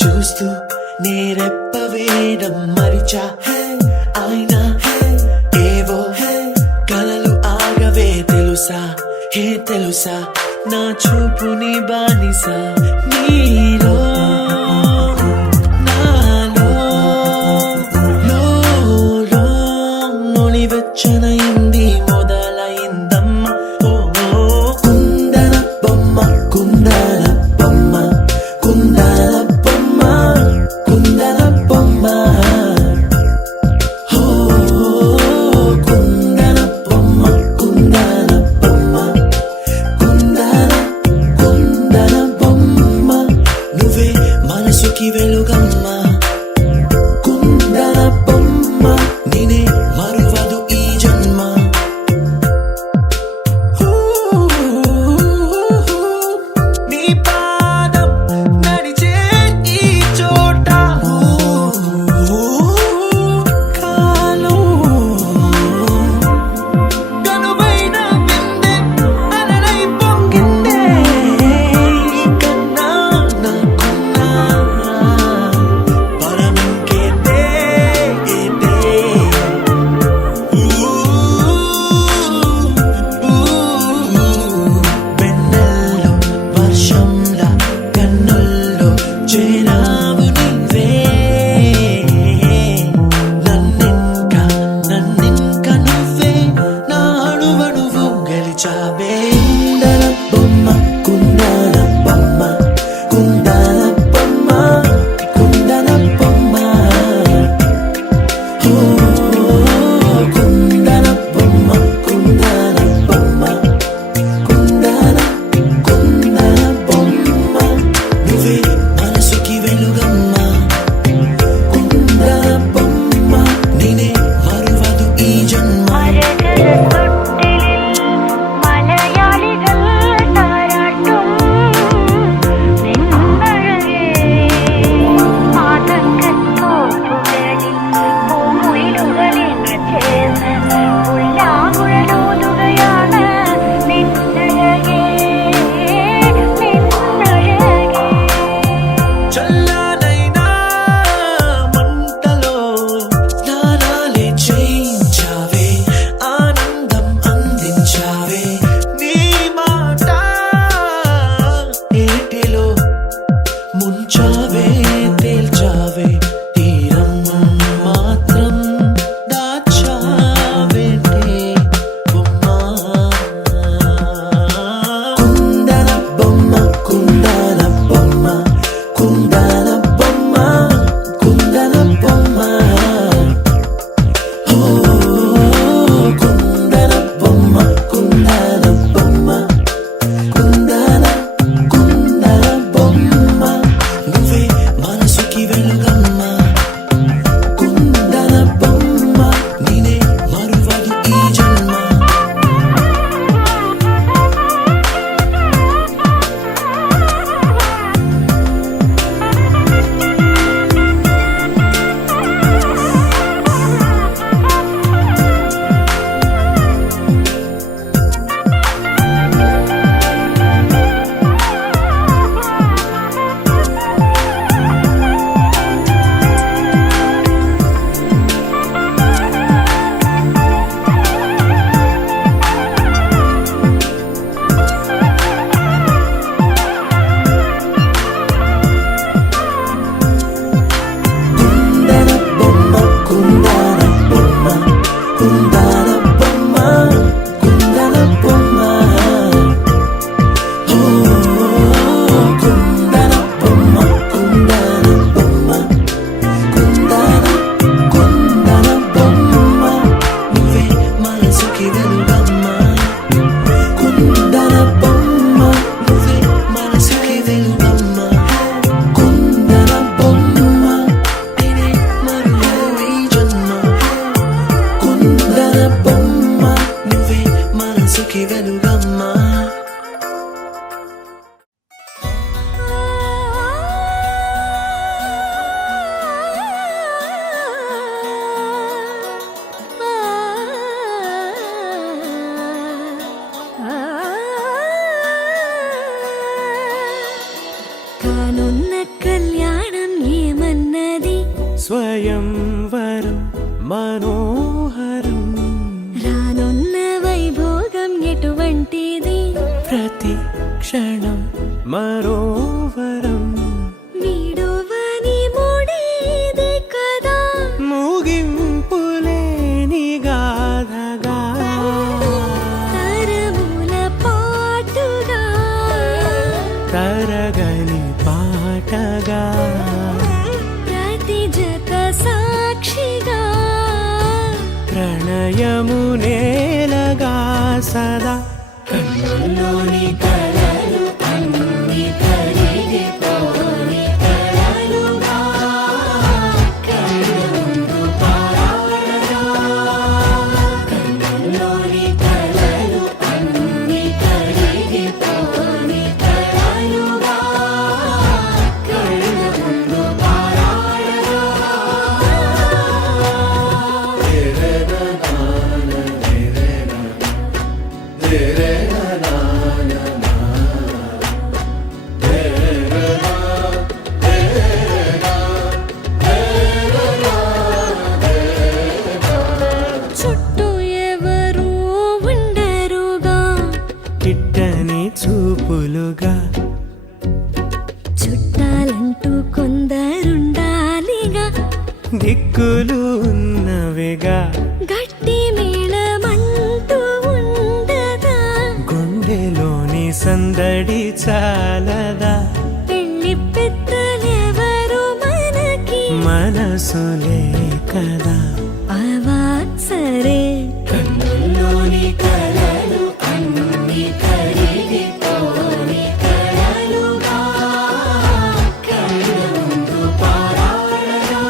చూస్తూ నేరెప్ప వేయడం మరిచా అయినా ఏవో కలలు ఆగవే తెలుసా నా చూపుని బానిసా నీలో నాలో లో నొలివెచ్చనైంది మొదలైందమ్మ ఓ కుందన బొమ్మ కుందన బొమ్మ కుందన బొమ్మ కుందన బొమ్మ రానున్న కళ్యాణం ఏమన్నది స్వయంవరం మనోహరం రానున్న వైభోగం ఎటువంటిది ప్రతి క్షణం మరోవరం వీడువని మూడేది కదా ముగింపులేని గాథగా తరముల పాటుగా తరగని పాటగా ప్రతి జత సాక్షిగా ప్రణయము నేలగా సదా కన్నుల్లోని కలలు అన్ని కరిగిపోని కలలుగా కళ్ళ ముందు పారాడగా కన్నుల్లోని కలలు అన్ని కరిగిపోని కలలుగా కళ్ళ ముందు పారాడగా చుట్టూ ఎవరు ఉండరుగా కిట్టని చూపులుగా చుట్టాలంటూ కొందరుండాలిగా దిక్కులు ఉన్నవిగా గట్టి మేళమంటూ ఉండగా గుండెలోని సందడి చాలదా పెళ్లి పెద్దలెవరు మనకి మనసులే కదా అవా సరే కన్నుల్లోని కలలు అన్ని కరిగిపోని కలలుగా కళ్ళ ముందు పారాడగా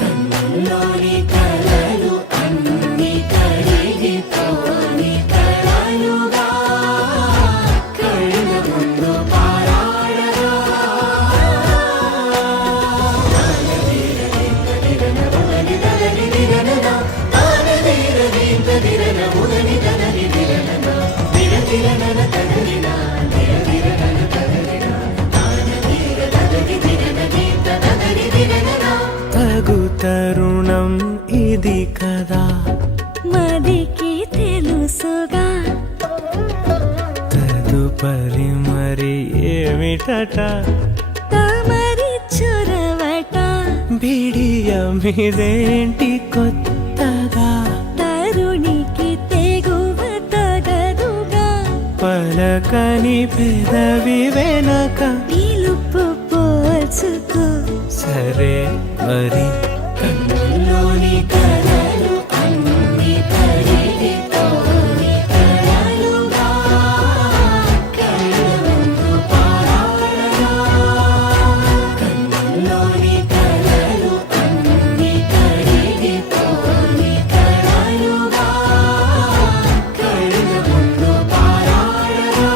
కన్నుల్లోని కలలు అన్ని కరిగిపోని కలలుగా కళ్ళ ముందు పారాడగా తగు తరుణం ఇది కదా మదికి తెలుసుగా తదుపరి మరి ఏమిటట తమరి చొరవట బిడియమిదేంటి కొత్తగా తరుణికి తెగువ తగదుగా పలకని పెదవి వెనక పిలుపు పోల్చుకో సరే మరి కన్నుల్లోని కలలు అన్ని కరిగిపోని కలలుగా కళ్ళ ముందు పారాడగా కన్నుల్లోని కలలు అన్ని కరిగిపోని కలలుగా కళ్ళ ముందు పారాడగా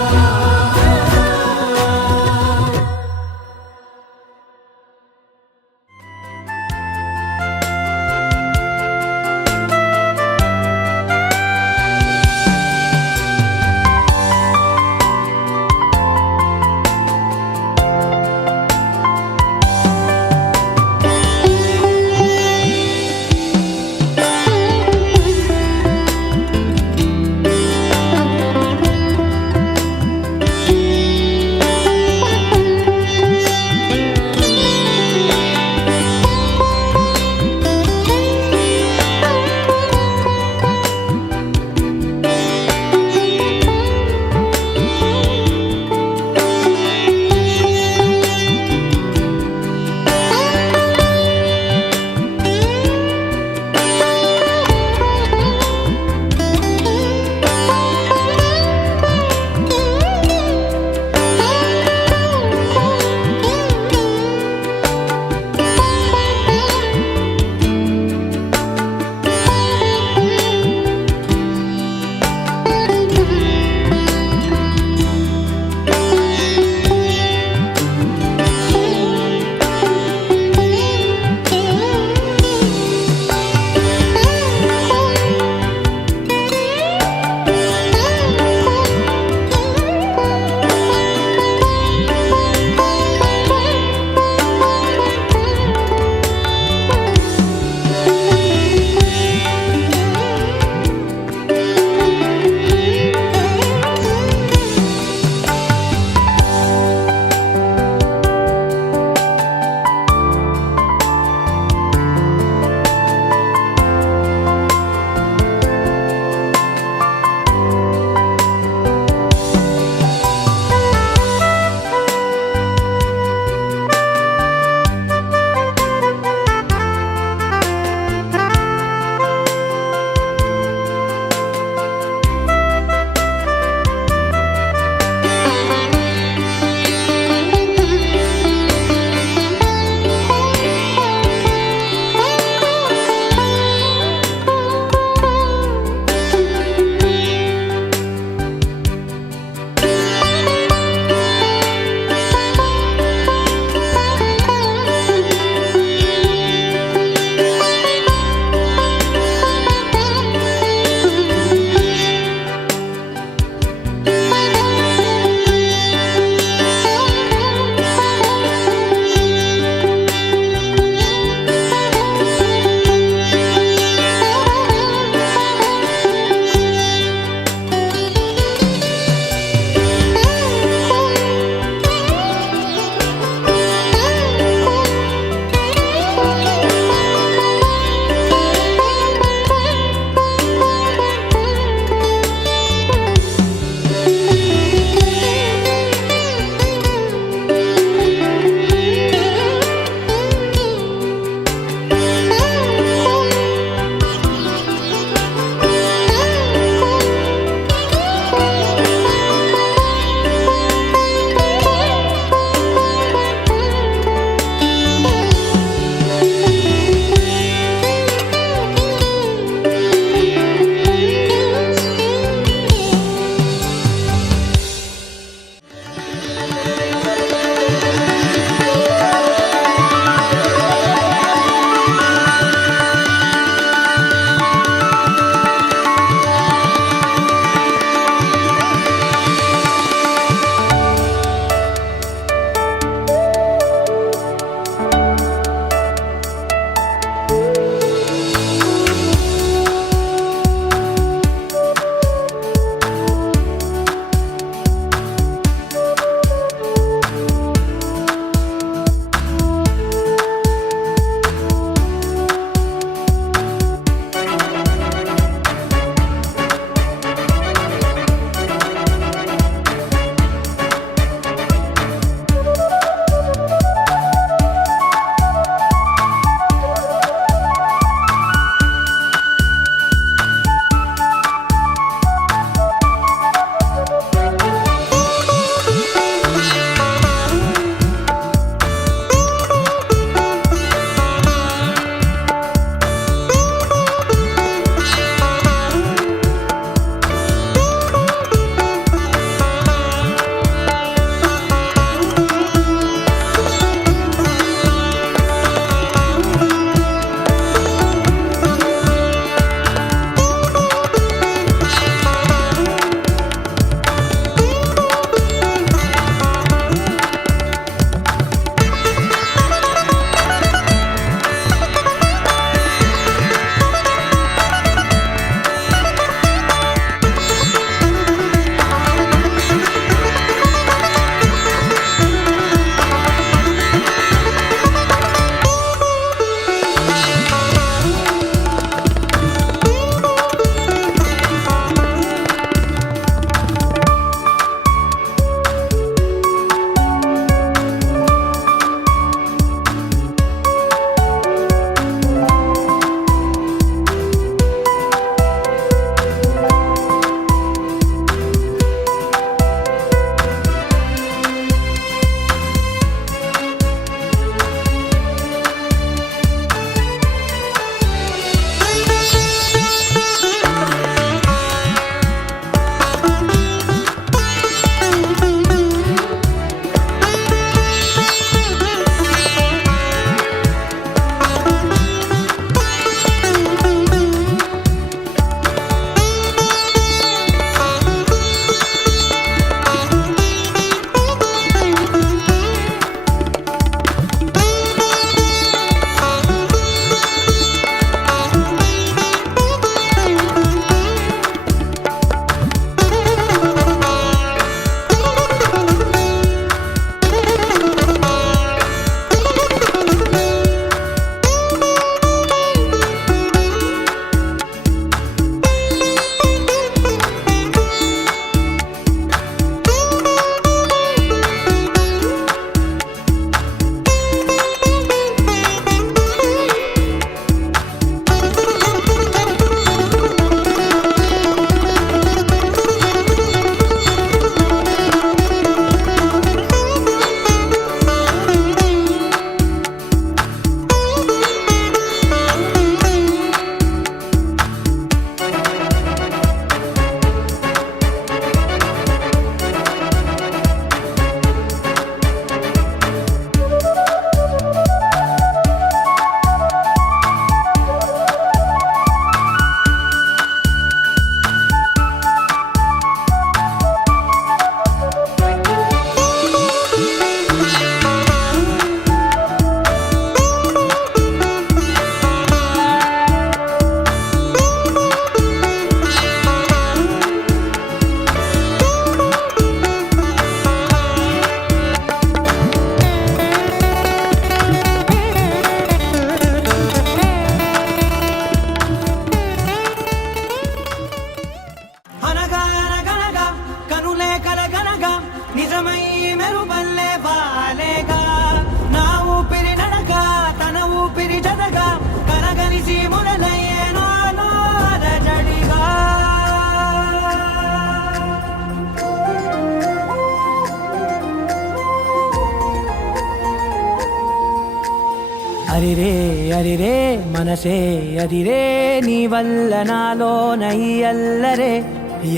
అరిరే అరిరే మనసే అదిరే నీ వల్ల నాలోన ఈ అల్లరే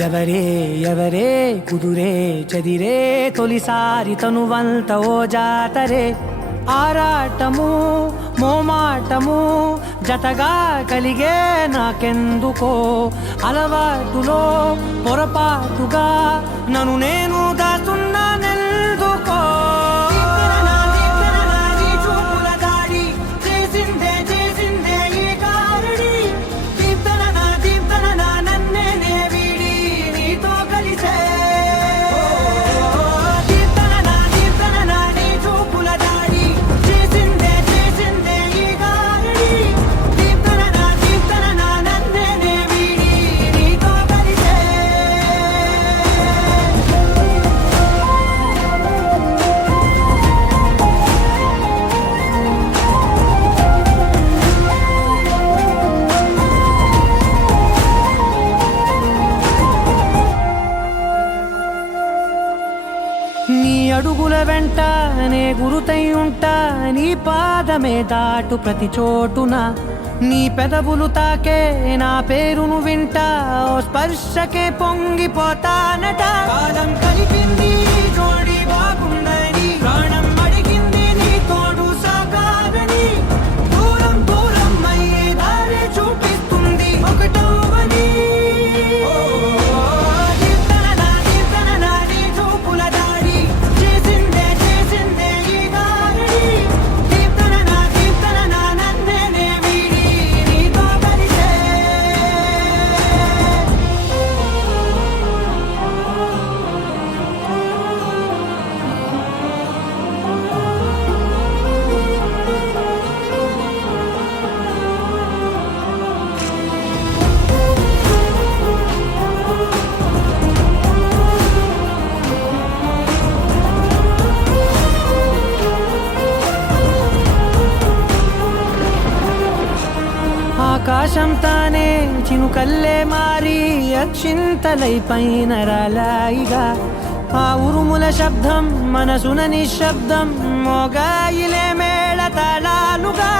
ఎవరే ఎవరే కుదురే చదిరే తొలిసారి తనువంత ఓ జాతరే ఆరాటము మోమాటము జతగా కలిగే నాకెందుకో అలవాటులో పొరపాటుగా నన్ను నేను దాస్తున్నానెందుకో నీ అడుగుల వెంట నే గురుతై ఉంటా నీ పాదమే దాటు ప్రతి చోటున నీ పెదవులు తాకే నా పేరును వింటా ఓ స్పర్శకే పొంగిపోతానట కాలం కలిపింది జోడి బాగుందని ప్రాణం అడిగింది నీ తోడు సాగాలని దూరం దూరం అయ్యే దారి చూపిస్తుంది ఒకటోవని ఆకాశం తానే చినుకల్లే మారి అక్షింతలై పైన రాలాయిగా ఆ ఉరుముల శబ్దం మనసున నిశ్శబ్దం మోగాయిలే మేళ తాళాలుగా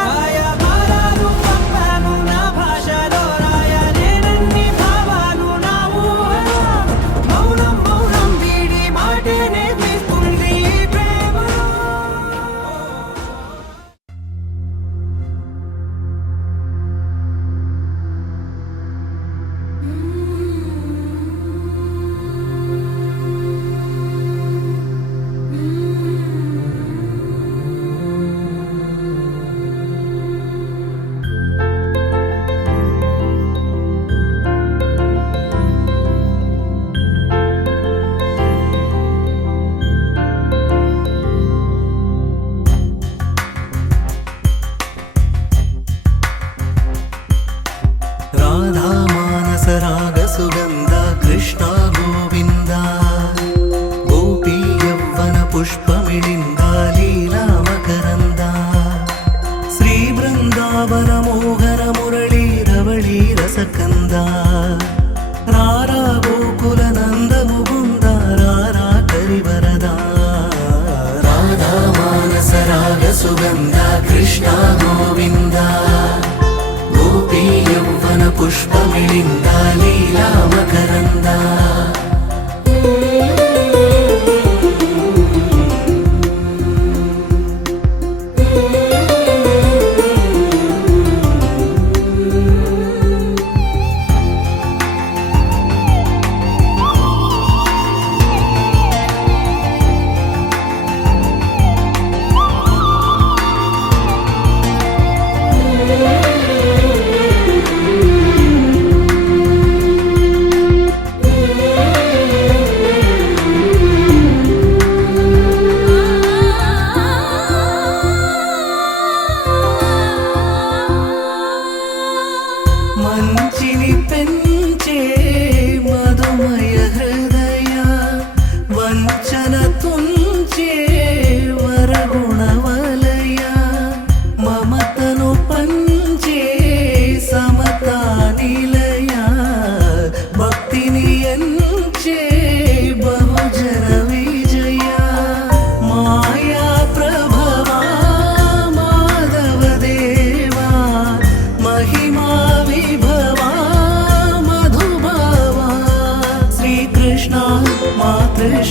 నా భాషలో రాయలేనన్ని భావాలు నా ఊహలో మౌనం మౌనం వీడి మాటే నేర్పిస్తుంది ప్రేమలో राधा मानस राग सुगंध कृष्ण गोविंद गोपी यौवन पुष्पमिलिंद लीला मकरंद श्री वृंदावन मोहन मुरली रवळी रसकंद रारा गोकुल नंद मुकुंद रारा करिवरदा राधा मानस राग सुगंध कृष्ण गोविंद गोपी यौवन पुष्पमिलिंद लीला मकरंद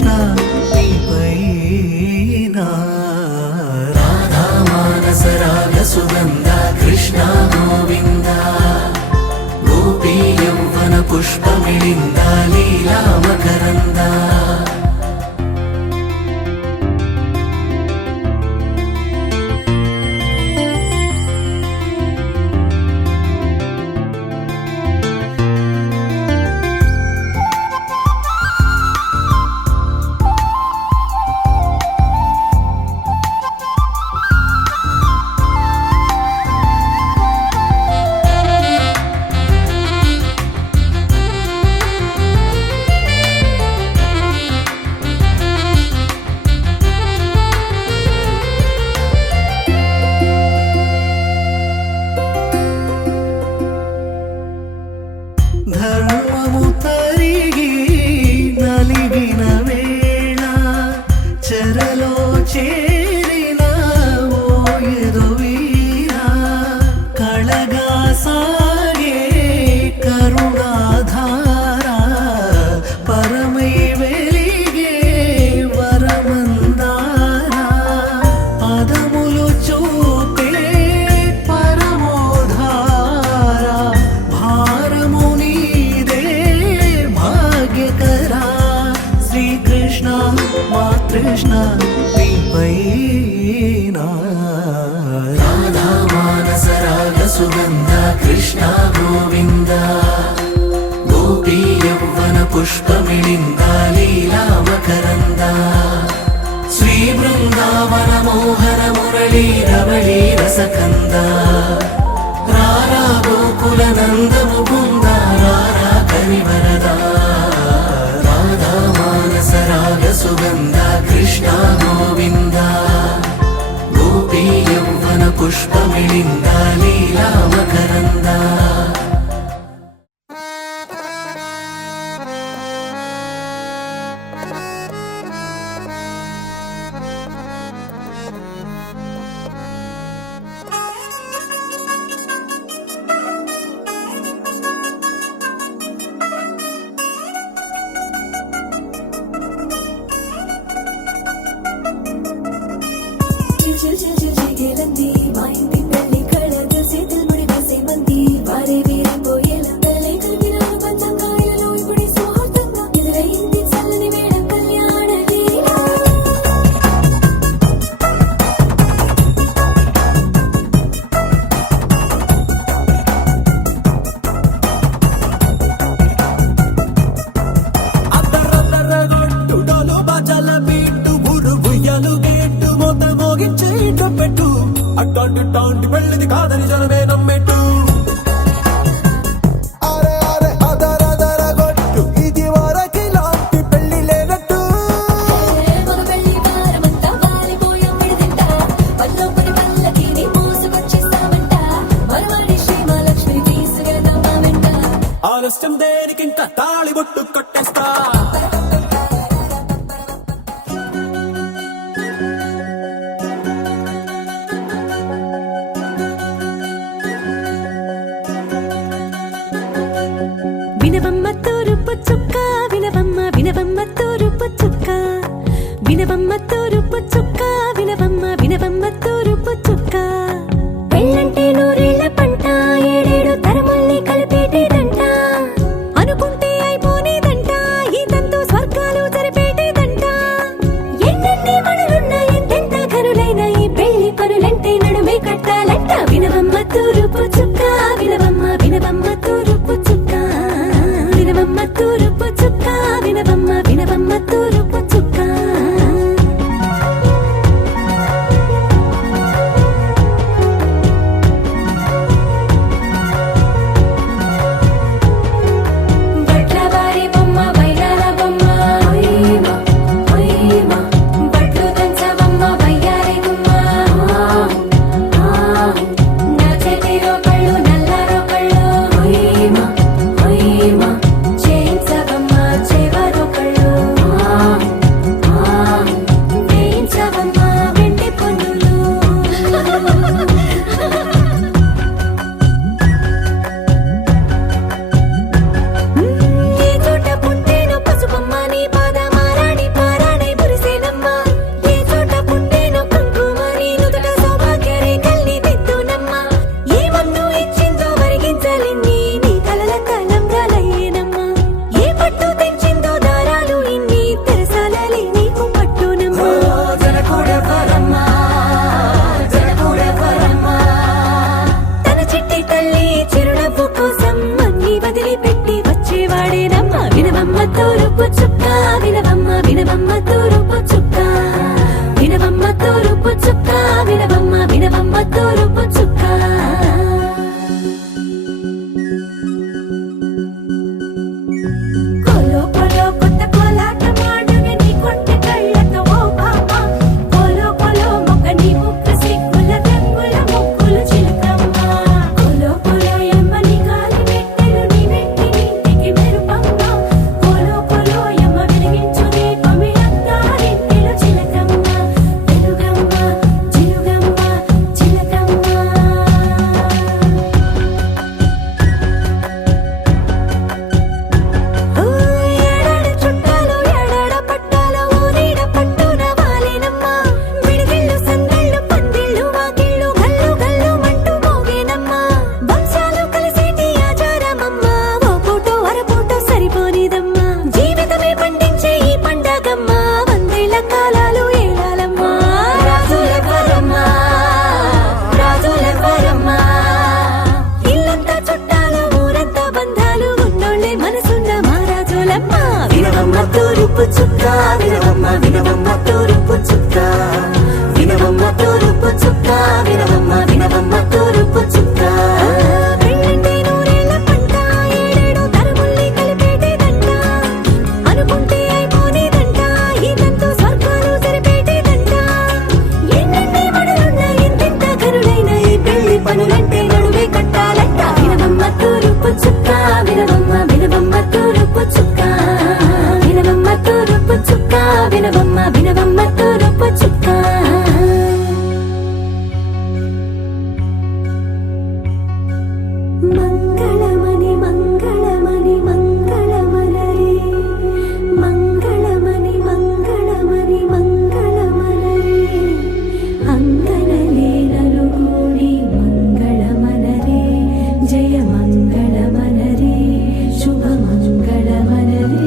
కృష్ణ నీపైన రాధా మానస రాగ సుగంధ కృష్ణ గోవింద గోపీ యౌవన పుష్పమిళింద లీలా మకరంద ధర్మము తరిగి నలిగిన వేళ చెరలో చేరిన ఓయదు వీర కళగా సాగే కరుణాధార పరమై వెలిగే వరమందార పదములు చూపే పరమోధార భారము నీదే భాగ్యకరా శ్రీకృష్ణ మా కృష్ణ నీపైన రాధా మానస రాగ సుగంధ కృష్ణ గోవింద గోపీ యౌవన పుష్పమిళింద లీలా మకరంద శ్రీ బృందావన మోహన మురళీ రవళీ రసకంద రారా గోకుల నంద ముకుంద రారా కరివరద రాధా మానస రాగ సుగంధ కృష్ణ గోవింద గోపీ యౌవన పుష్పమిళింద లీలా మకరంద చిగేలంది మా ఇంటి పెళ్లి కళలు చేతులు ముడి వేసే మంది వారే వీరే పోయేలా తలై కలిపిన పంచంగాయలలో ఇప్పుడు సౌహార్దంగా ఎదురైంది చల్లని వేళ కళ్యాణ లీల అద్దరద్దరగొట్టు డోలు బాజాల బీటు ఊరు ఉయ్యాలు గేట్టు మోత మోగించే పెట్టు అట్టాంటి టాంటి పెళ్ళిది కాదని జనమే నమ్మెట్టు అరే అరే అదరదరగొట్టు ఇది వరకి లాంటి పెళ్లి లేనట్టు మగ పెళ్లి వారమంతా వాలిపోయాం విడిదింట పల్లోపడి పల్లకిని మోసుకొచ్చేస్తామంట మరవాడి శ్రీమహాలక్ష్మి తీసుకెళ్దాం మా వెంట ఆలస్యం దేనికింత తాళి బొట్టు కొట్టేస్తా వినవమ్మ తూరుపు చుక్క వినవమ్మ వినవమ్మ తూరుపు చుక్క వినవమ్మ తూరుపు చుక్క వినవమ్మ వినవమ్మ తూరుపు చుక్క పెళ్ళంటే నూరేళ్ల పంట ఏడేడు తరముల్ని కలిపేటేదంట అనుకుంటే అయిపోనేదంట ఈ తంతు స్వర్గాలు జరిపేటేదంట ఎన్నెన్ని మనులున్న ఎంతెంత కరులైన ఈ పెళ్లి పనులంటే నడుమే కట్టాలంట వినవమ్మ తూరుపు చుక్క వినవమ్మ వినవమ్మ తూరుపు చుక్క వినవమ్మ తూరుపు చుక్క వినవమ్మ వినవమ్మ తూరుపు చుక్క బట్లవారి బొమ్మ వైరాల బొమ్మ హొయ్యమ హొయ్యమ బట్లు దంచవమ్మ వయ్యారి గుమ్మ నా చేతిలో కళ్ళు తూరుపు చుక్క వినవమ్మ వినవమ్మ తూరుపు చుక్క కోలో కోలో కొత్త కోలాటమాడుగే నీ కొంటె కళ్ళతో ఓ బామ్మ కోలో కోలో మొక్క నీ ముక్కు సిగ్గుల రంగుల ముక్కులు చిలకమ్మ కోలో కోలో యమ్మ నీ కాలి మెట్టెలు నీ వెంటి నింటికి మెరుపమ్మ కోలో కోలో యమ్మ వెలిగించు దీపమి అత్తారింటిలో చిలకమ్మ వెలుగమ్మ చిలుగమ్మ చిలకమ్మ ఏడాడ చుట్టాలు ఏడాడ పట్టాలు ఊరీడ పట్టున వాలేనమ్మ విడిగిళ్ళు సందళ్ళు పందిళ్ళు వాకిళ్ళు గల్లు గల్లు మంటూ మోగేనమ్మ వంశాలు కలిసేటి ఆచారమమ్మ ఓ పూటో అరపూటో సరిపోనిదమ్మ జీవితమే పండించే ఈ పండగమ్మ వందేళ్ల కాలాలు ఏలాలమ్మ రాజులెవ్వరమ్మ రాజులెవ్వరమ్మ ఇల్లంతా చుట్టాలు ఊరంతా బంధాలు ఉన్నోళ్ళే మనసున్న మహారాజులమ్మ వినవమ్మ తూరుపు చుక్క వినవమ్మ వినవమ్మ తూరుపు చుక్క వినవమ్మ తూరుపు చుక్క వినవమ్మ వినవమ్మ తూరుపు చుక్క పెళ్ళంటే నూరేళ్ల పంట ఏడేడు తరముల్ని కలిపేటేదంట అనుకుంటే అయిపోనేదంట ఇదంతా స్వర్గాలు జరిపేటేదంట ఎన్నెన్ని మడులున్న ఎంతెంత కరులైన ఈ పెళ్లి పనులంటే నడువే కట్టాలంట వినవమ్మ తూరుపు చుక్క వినవమ్మ వినవమ్మ తూరుపు చుక్క వినవమ్మ తూరుపు చుక్క వినవమ్మ వినవమ్మ తూరుపు చుక్క మంగళమణి మంగళమణి మంగళమనరే మంగళమణి మంగళమణి మంగళమనరే అంగనలే నలుగూడి మంగళమనరే జయ మంగళమనరే శుభ మంగళమనరే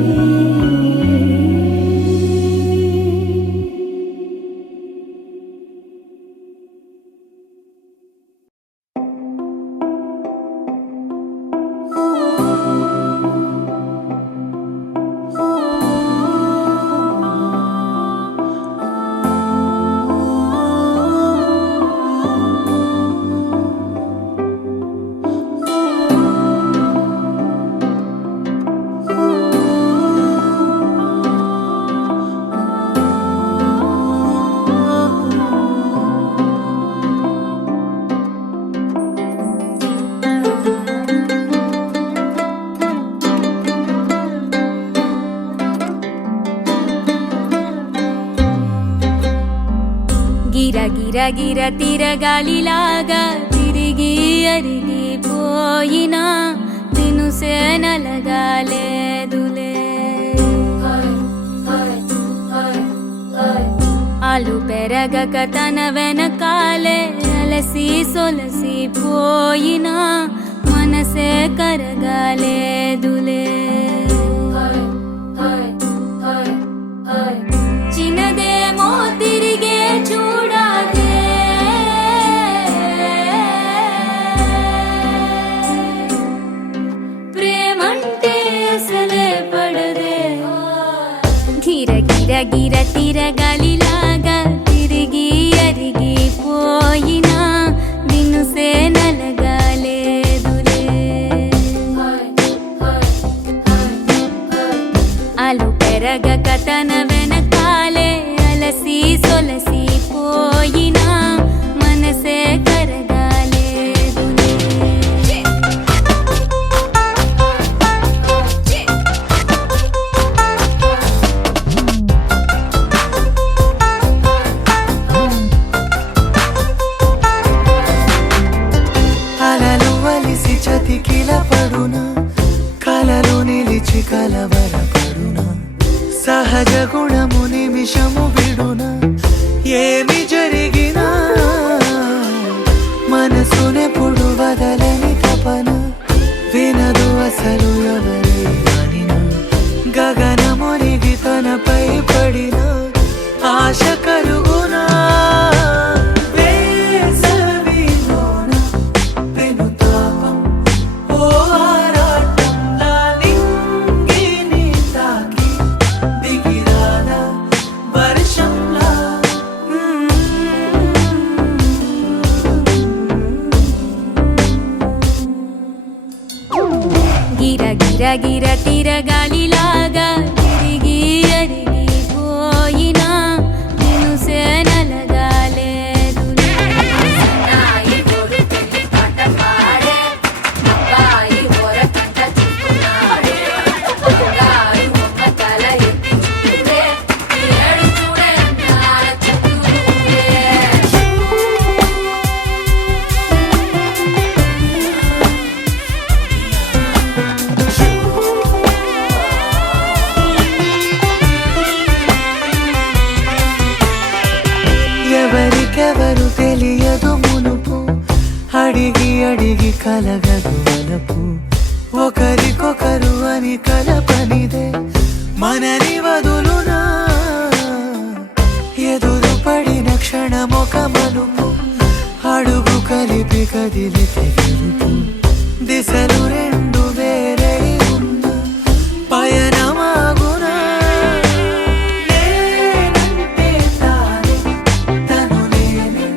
గిర గిర గిర తిరగాలిలాగా తిరిగి అరిగిపోయినా తినుసే నలగాలేదులే ఆలు పెరగక తన వెనకాలే అలసి సొలసి పోయినా మనసే కరగాలేదులే చిన్నదేమో తిరిగే చూడాదే ప్రేమంటే అసలే పడదే గిర గిర గిర తిరగాలిలాగా తిరిగి అరిగిపోయినా దినుసే నలగాలేదులే ఆలు పెరగక తన వెనకాలే అలసి సొలసి పోయినా మనసే కరగాలేదులే అలలు వలిసి చతికిల పడునా కలలు నిలిచి కలవరపడునా సహజ గుణము నిమిషము విడునా ఏమి జరిగినా మనసునెప్పుడు వదలని తపన వినదు అసలు ఎవరి అనినా గగనమునిగి తనపై పడిన ఆశ కలుగునా వేసవిలోన పెనుతాపం ఓ ఆరాటంలా నింగిని తాకి దిగిరాదా వర్షంలా గిర తిరగాలిలాగా తిరిగి అరిగిపోయినా నిన్ను సేనలగాలేదు ఎవరికెవరు తెలియదు మునుపు అడిగి అడిగి కలగదు వలపు ఒకరికొకరు అని కలపనిదే మనని వదులునా ఎదురు పడిన క్షణమొక మలుపు అడుగు కలిపి కదిలితే గెలుపు దిశలు రెండు వేరే ఉన్న పయనమాగునా నేనంటే తానే తను నేనే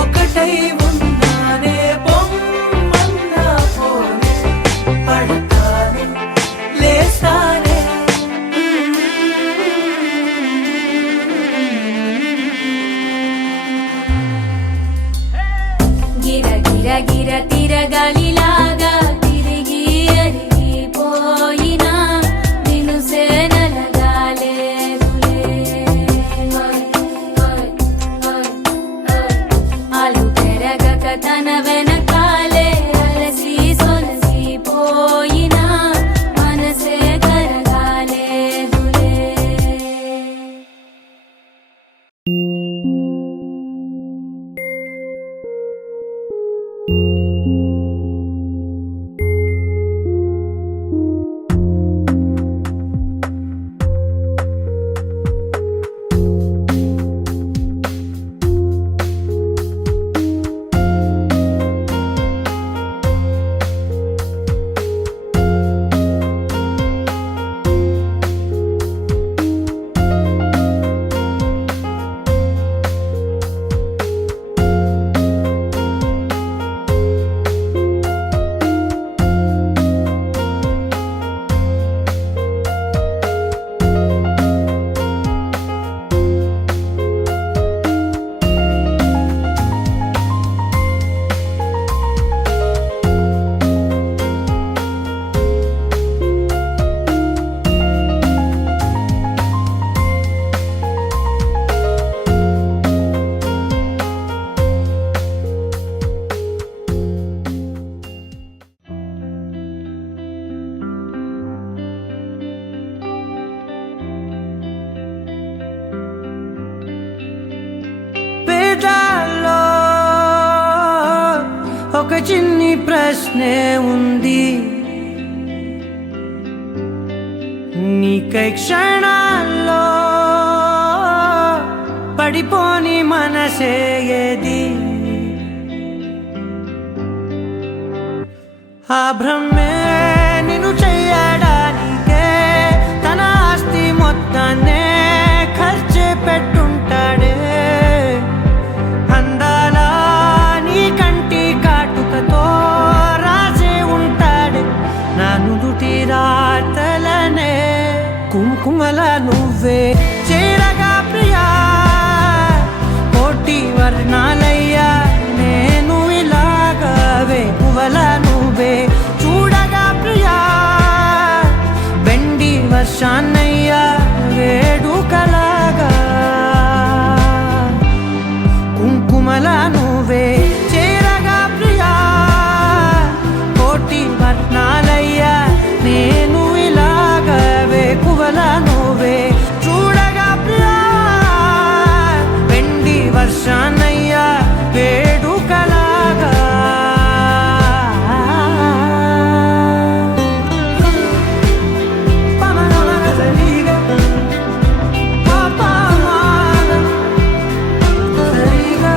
ఒకటై ఉన్నానే బొమ్మన్నా పోనే పడతానే లేస్తానే గిర గిర గిర తిరగాలిలాగా తిరిగి అరిగిపోయినా నిన్ను సేనలగాలేదులే అలు పెరగక తన వెనకాలే అలసి సొలసిపోయినా మనసే కరగాలేదులే పేదాల్లో ఒక చిన్ని ప్రశ్నే ఉంది నీకై క్షణాల్లో పడిపోని మనసే ఏది ఆ భ్రమే నిన్ను చెయ్యడానికే తన ఆస్తి మొత్తాన్నే ఖర్చు పెట్టుంటాడే అందాల నీ కంటి కాటుకతో రాసే ఉంటాడే నా నుదుటి రాతలనే కుంకుమల నువ్వే చేరగా ప్రియా కోటి వర్ణాలయ్యా నేను ఇలాగవే పువ్వల నువ్వే చూడగా ప్రియా వెండి వర్షాన్నయ్యా వేడుకలాగా కుంకుమల నువ్వే చేరగా ప్రియా కోటి వర్ణాలయ్యా నేను ఇలాగవే పువ్వల నువ్వే చూడగా ప్రియా వెండి వర్షాన్నయ్యా వేడుకలాగా సరిగా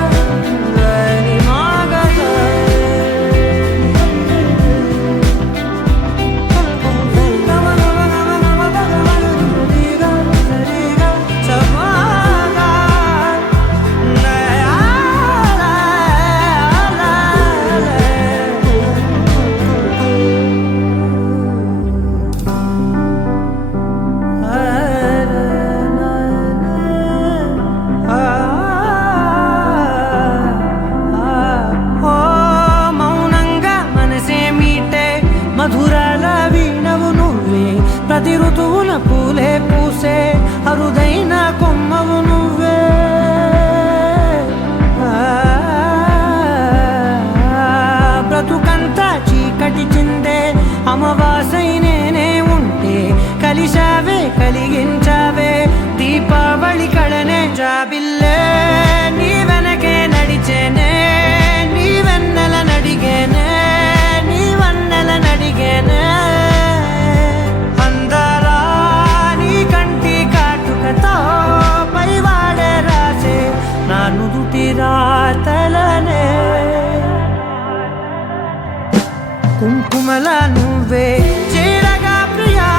నాటి రాతలనే కుంకుమల నువ్వే చేరగా ప్రియా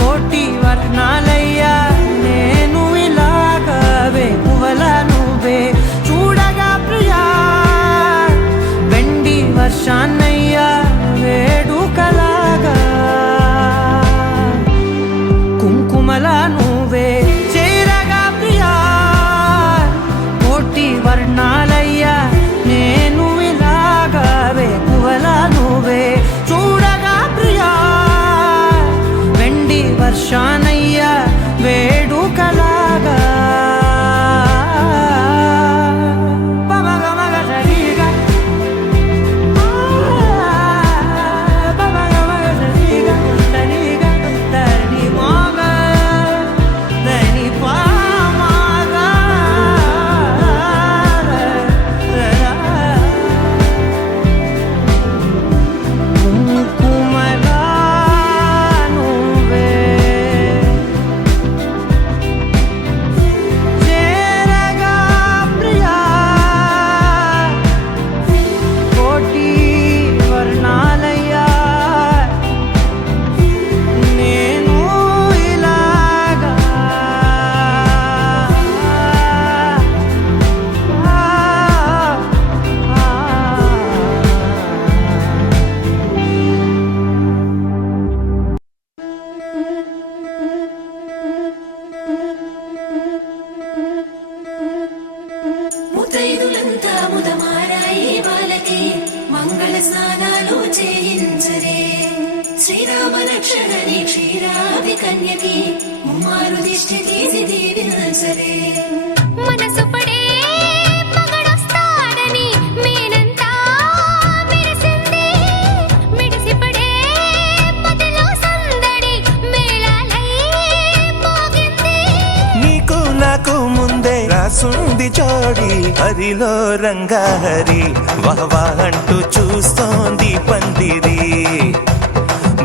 కోటి వర్ణాలయ్యా నేను ఇలాగా వేకువల నువ్వే చూడగా ప్రియా వెండి వర్షాన్నయ్యా వేడుకలాగా కుంకుమల నువ్వే చేరగా ప్రియా కోటి వర్ణాలయ్యా నేను ఇలాగా వేకువల నువ్వే చూడగా ప్రియా వెండి వర్షానయ్యా వేడుకలాగా ముత్తైదులంతా ముదమారాయి వాళ్ళకి మంగళ స్నానాలు చేయించరే శ్రీరామ రక్షణని క్షీరాది కన్యకి ముమ్మారు దిష్టి తీసి దీవించరే మనసు పడే మగడొస్తాడని మేనంతా మెరిసింది మిడిసిపడే మదిలో సందడి మేళాలై మోగింది నీకు నాకు ముందే రాసుంది జోడి హరిలో రంగా హరి వహవా అంటూ చూస్తోంది పందిరి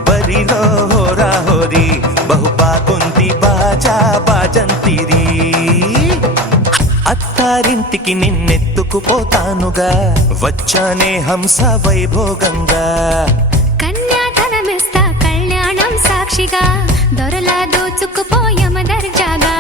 బరిలో హోరా హోరి బహుబాగుంది బాజా బాజంతిరి అత్తారింటికి నిన్నెత్తుకుపోతానుగా వచ్చానే హంస వైభోగంగా కన్యాధనమిస్తా కళ్యాణం సాక్షిగా దొరలా దోచుకుపోయమ దర్జాగా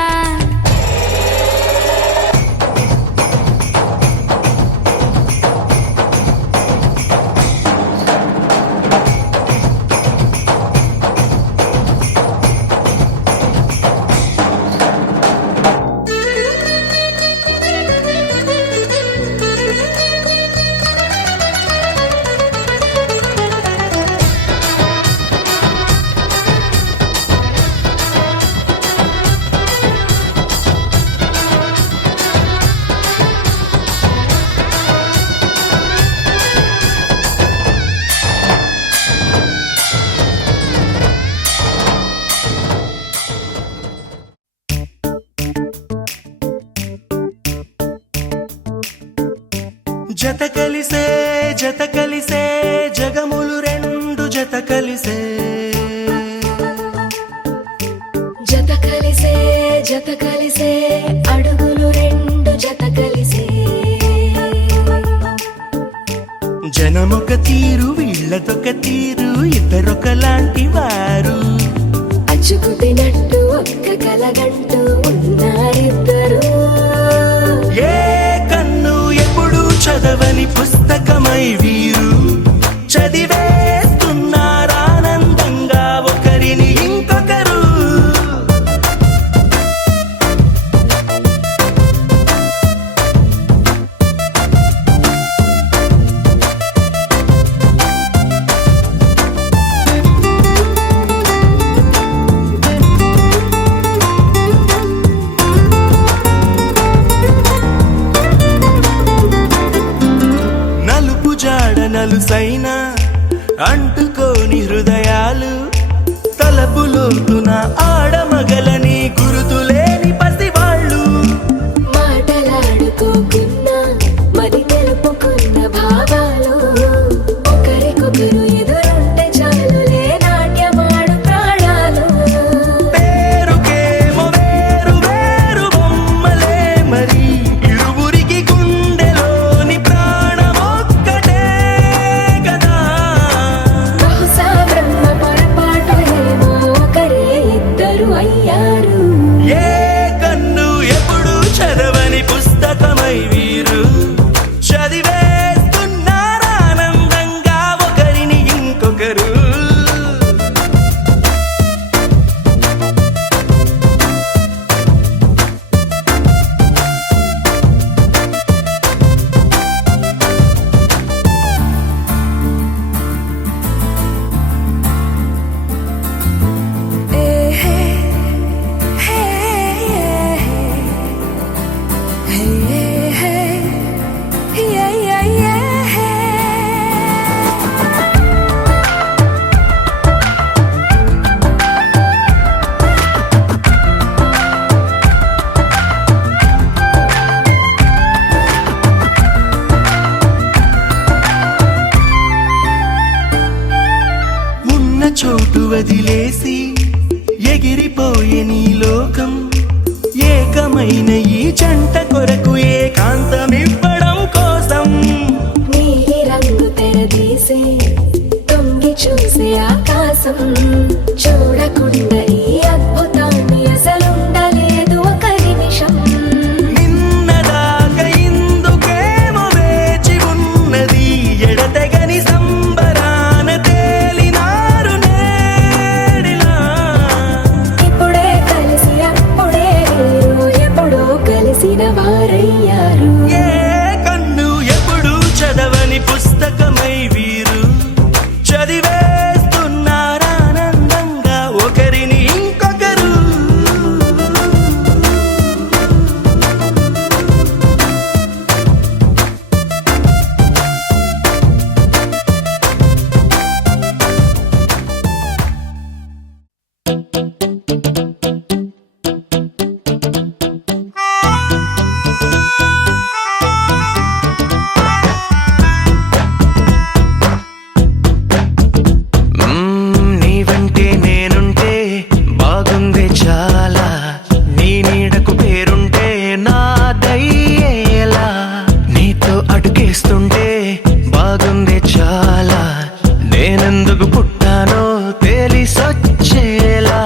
జత కలిసే జగములు రెండు జత కలిసే జత కలిసే అడుగులు రెండు జత కలిసే జనమొక తీరు వీళ్ళదొక తీరు ఇద్దరొకలాంటి వారు అచ్చుకుతినట్టు ఒక్క కలగంటూ ఉన్నారిద్దరు ఏ కన్ను ఎప్పుడు చదవని పుస్తకమై వీరు చదివేస్తున్నారానందంగా ఒకరిని ఇంకొకరు నలుసైన అంటుకోని హృదయాలు తలపులోతున ఆడమగలని గురుతులేని పసివాళ్ళు మాటలాడుకోకున్న మరి తెలుపుకున్న భావాలు ఒకరికొకరు ఎదురుంటే చాలులే నాట్యమాడు ప్రాణాలు పేరుకేమో వేరు వేరు బొమ్మలే మరి ఇరు అయ్యారు. ఏ కన్ను ఎప్పుడు చదవని పుస్తకమై వీరు చదివేస్తున్నారానందంగా ఒకరిని ఇంకొకరు. నీవంటే నేనుంటే బాగుందే చాలా, నీ నీడకు పేరుంటే నాదయ్యేలా, నీతో అడుగేస్తుంటే బాగుందే చాలా, నేనెందుకు పుట్టానో తెలిసొచ్చేలా,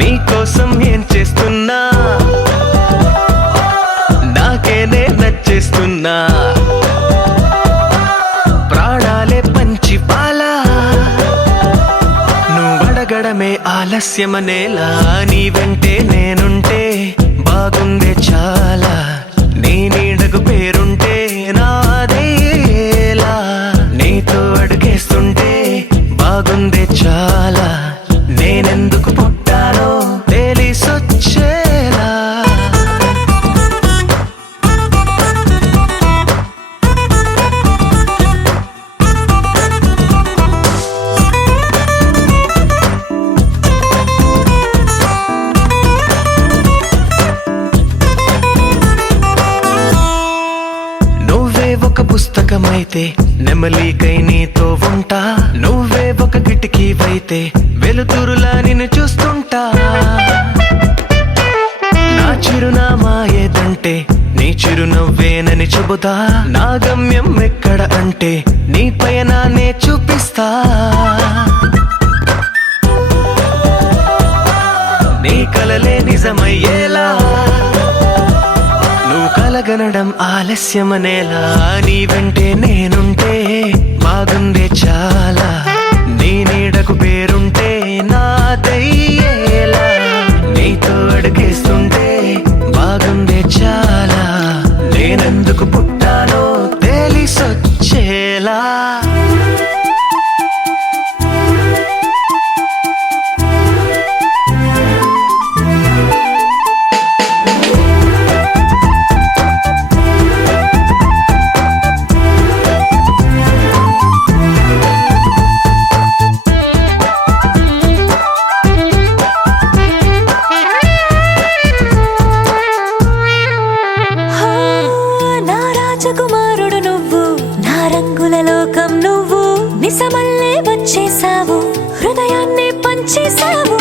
నీకోసం ఏం చేస్తున్నా నాకేనే నచ్చేస్తున్నా, ప్రాణాలే పంచి పాలా, నువ్వడగడమే ఆలస్యమనేలా, నీ వెంటే నేనుంటే బాగుందే చాలా, నీ నీడకు పేరుంటే నాదేలా, నీతో అడుగేస్తుంటే బాగుందే చాలా, నేనెందుకు పుట్టానో తెలిసొచ్చేలా. నువ్వే ఒక పుస్తకమైతే నెమలికై నీతో ఉంటా, నువ్వే ఒక కిటికీవైతే వెలుతురులా నిన్ను చూస్తుంటా, నా చిరునామా ఏదంటే నీ చిరునవ్వేనని చెబుతా, నా గమ్యం ఎక్కడ అంటే నీ పయనాన్నే చూపిస్తా, నీ కలలే నిజమయ్యేలా, నువ్వు కలగనడం ఆలస్యమనేలా, నీ వెంటే నేనుంటే బాగుందే చాలా, నీ నీడకు పేరుంటే నాదయ్యేలా, నీతో అడుగేస్తుంటే బాగుందే చాలా, నేనెందుకు పుట్టానో తెలిసొచ్చేలా. హో, నా రాజకుమారుడు నువ్వు, నా రంగుల లోకం నువ్వు, నిజమల్లే వచ్చేసావు, హృదయాన్ని పంచేసావు,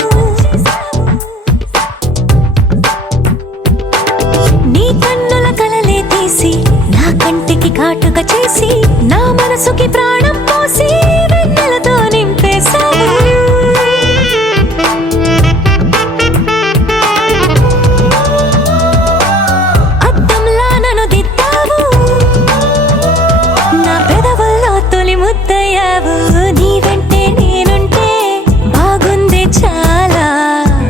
నీ కన్నుల కలలే తీసి నా కంటికి కాటుక చేసి, నా మనసుకి ప్రాణం పోసి వెన్నెలతో నింపేశావు. అద్దంలా నన్ను దిద్దావు, నా పెదవుల్లో తొలి ముద్దయ్యావు, నీ వెంటే నేనుంటే బాగుంది చాలా,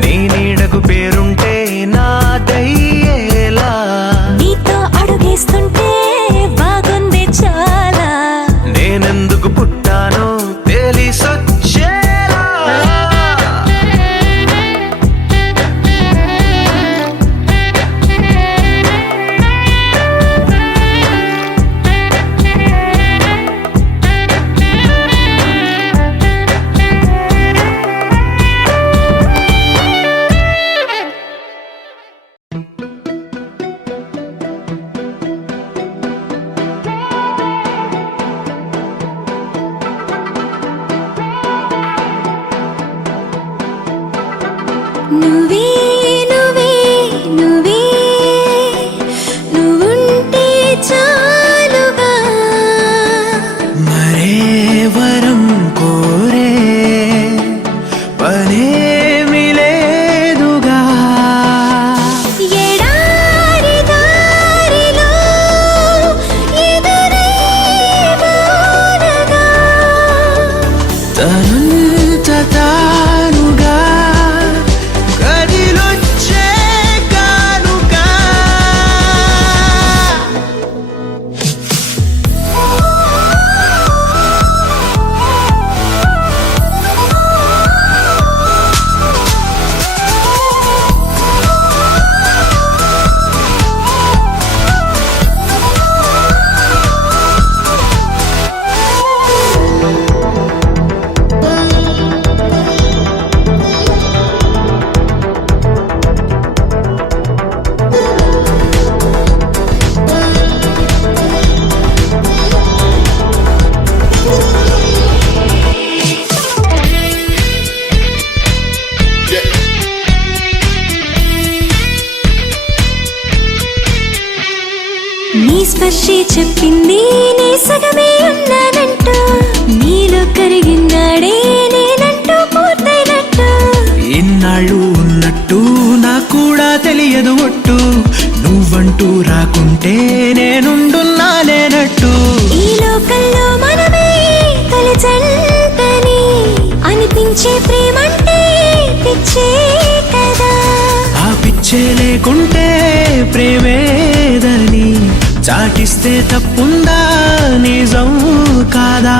నీ నీడకు పేరుంటే నాదయ్యేలా, నీతో అడుగేస్తుంటే బాగుంది చాలా, నేనెందుకు పుట్టానో తెలిసొచ్చేలా. నువ్వే నువ్వే నువ్వే నువ్వుంటే చాలుగా, మరే వరం కోరే పనేమి లేదుగా, ఎడారి దారిలో ఎదురై వానగా, తనంత తానుగా కదిలొచ్చే కానుగా, స్పర్శే చెప్పింది నే సగమే ఉన్నానంటూ నీలో కరిగినాడే నేనంటూ పూర్తయినట్టు ఇన్నాళ్ళు ఉన్నట్టు నాకు కూడా తెలియదు ఒట్టు నువ్వంటూ రాకుంటే నేనుండున్నానేనట్టు ఈ లోకల్లో మనమే తొలి జంటని అనిపించే ప్రేమంటే పిచ్చే కదా ఆ పిచ్చే లేకుంటే ప్రేమేదని చాటిస్తే తప్పుందా నిజం కాదా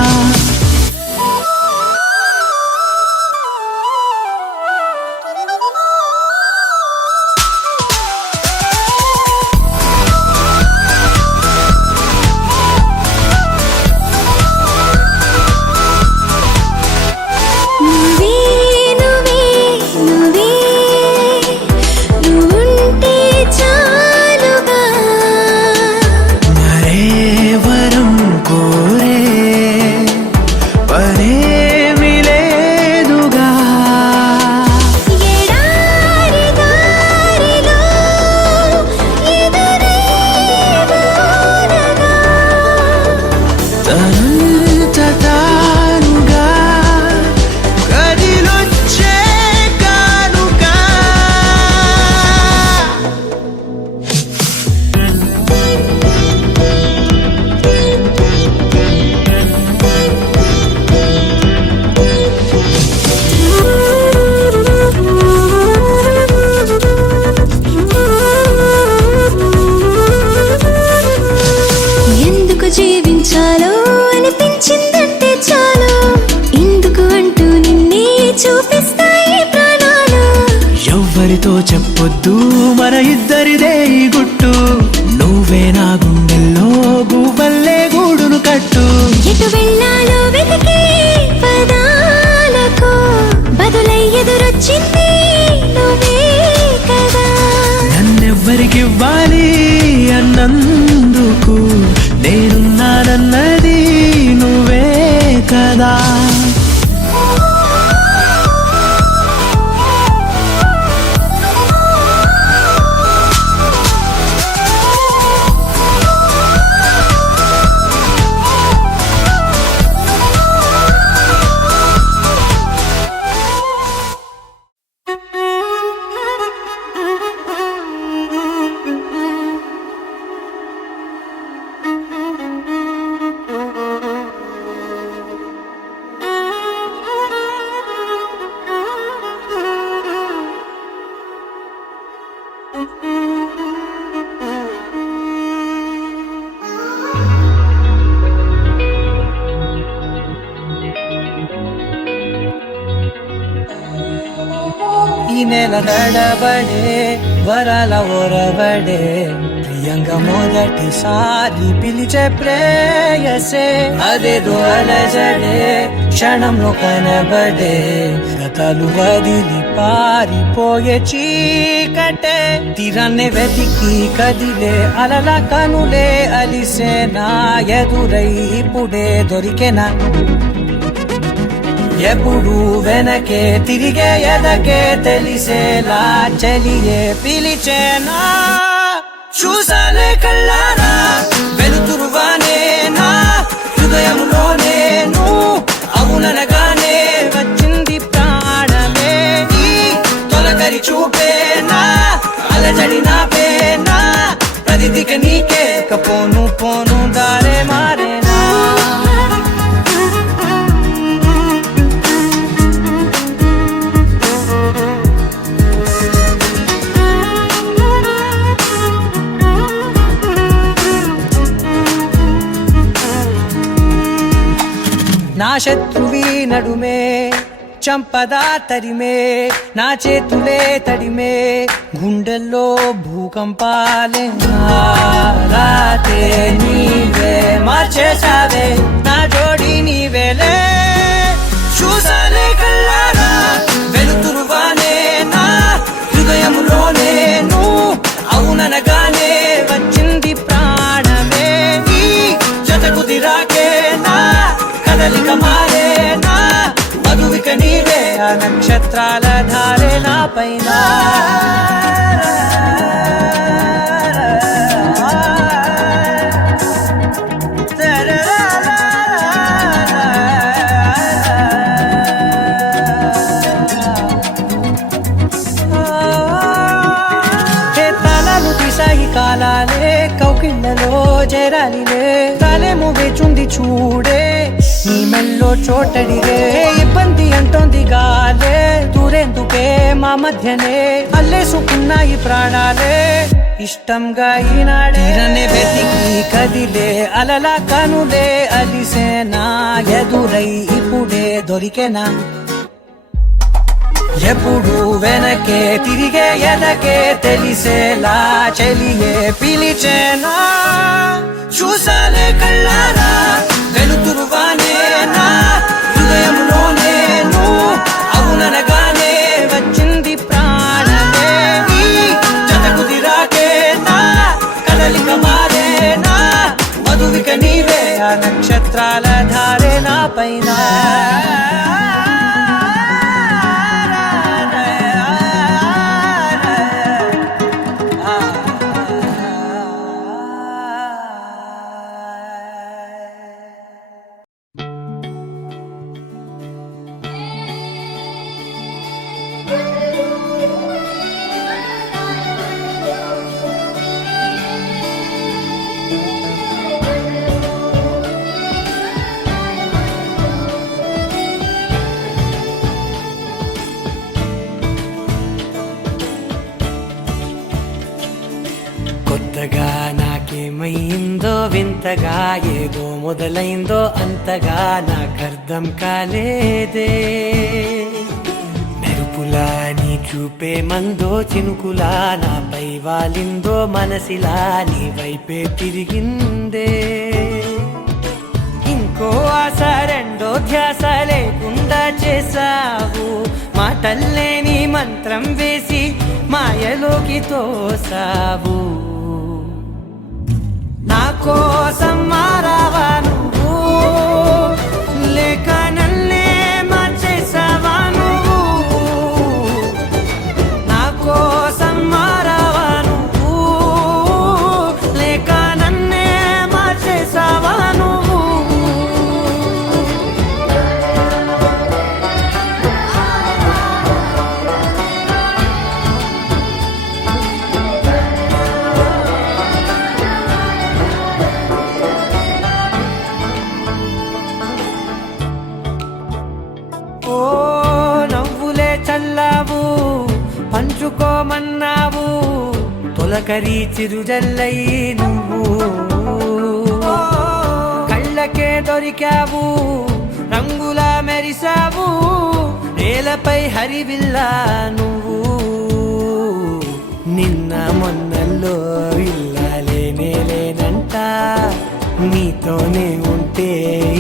నువ్వే నువ్వే నువ్వే నువ్వుంటే చాలుగా మరే వరం కోరే పనేమి లేదుగా ఎడారి దారిలో ఎదురే వానగా తనంత తానుగా కదిలొచ్చే కానుగా ఎందుకు జీవించాలో అనిపించిందంటే చాలు ఇందుకు అంటూ నిన్నే చూపిస్తాయి ప్రాణాలు ఎవ్వరితో చెప్పొద్దు మన ఇద్దరిదే ఈ గుట్టు నువ్వే నా గుండెల్లో గువ్వల్లే గూడును కట్టు ఎటు వెళ్ళాలో వెతికే పదాలకు బదులై ఎదురొచ్చింది నువ్వే కదా నన్నెవ్వరికివ్వాలి అన్నందుకు నేనున్నానన్నది నువ్వే కదా ఈ నెల నడబడే వరాల ఒరబడే ప్రియంగా మొదటిసారి పిలిచే ప్రేయసే అదేదో అలజడే క్షణంలో కనబడే గతాలు వదిలి పారిపోయే చీకటే తీరాన్ని వెతికి కదిలే అలల కనులే అలిసే నా ఎదురై ఇప్పుడే దొరికెనా ఎప్పుడు వెనకే తిరిగే ఎదకే తెలిసేలా చెలియే పిలిచేనా చూసాలే కళ్ళారా వెలుతురువానే నా హృదయంలో నేను అవుననగానే వచ్చింది ప్రాణమే నీ తొలగరి చూపేనా అలజడి నా పేనా ప్రతిదిక నీకే పోను పోను దారే మారేనా నా శత్రువి నడుమే చంపదా తరిమే నా చేతులే తడిమే గుండెల్లో భూకంపాలే రాతే నీవే మార్చేసావే నా జోడి నీవేలే చూసాలే కళ్ళారా వెలుతురువానే నా హృదయంలో నేను అవుననగానే వచ్చింది ప్రాణమే నీ జతకు దిరాకే నా కదలిక మారేనా మధువిక నీవే ఆ నక్షత్రాల ధారే నా పైన కాలాలే కౌకిళ్ళలో చేరాలిలే కాలేమో వేచుంది చూడే నీ మెల్లో చోటడిగే ఇబ్బంది అంటోంది గాలే దూరేందుకే మా మధ్యనే అల్లేసుకున్నాయి ప్రాణాలే ఇష్టంగా ఈనాడే తీరనే వెతికి కదిలే అలలా కనులే అలిసేనా ఎదురై ఇప్పుడే దొరికేనా ఎప్పుడు వెనకే తిరిగే ఎదకే తెలిసేలా చెలియే పిలిచేనా చూసాలే కళ్ళారా వెలుతురువానేనా హృదయంలోనే నువ్వు అవుననగానే వచ్చింది ప్రాణమే నీ జతకుదిరాకేనా కదలిక మారేనా మధువిక నీవే ఆ నక్షత్రాల ధారే నా పైన కొత్తగా నాకేమైందో వింతగా ఏదో మొదలైందో అంతగా నాకర్థం కాలేదే మెరుపులా నీ చూపే మందో చినుకులా నాపై వాలిందో మనసిలా నీ వైపే తిరిగిందే ఇంకో ఆశ రెండో ధ్యాస లేకుండా చేసావు మాటల్లేని మంత్రం వేసి మాయలోకి తోసావు నా కోసం మారావా నువ్వు లేక నన్నే మార్చేసావా నువ్వు నా కోసం మారావా నువ్వు లేక నన్నే మార్చేసావా నువ్వు ఓ నవ్వులే చల్లావు పంచుకోమన్నావు తొలకరి చిరుజల్లై నువ్వు కళ్ళకే దొరికావు రంగులా మెరిసావు నేలపై హరివిల్లా నువ్వు నిన్న మొన్నల్లో ఇల్లాలేనే లేనంట నీతోనే ఉంటే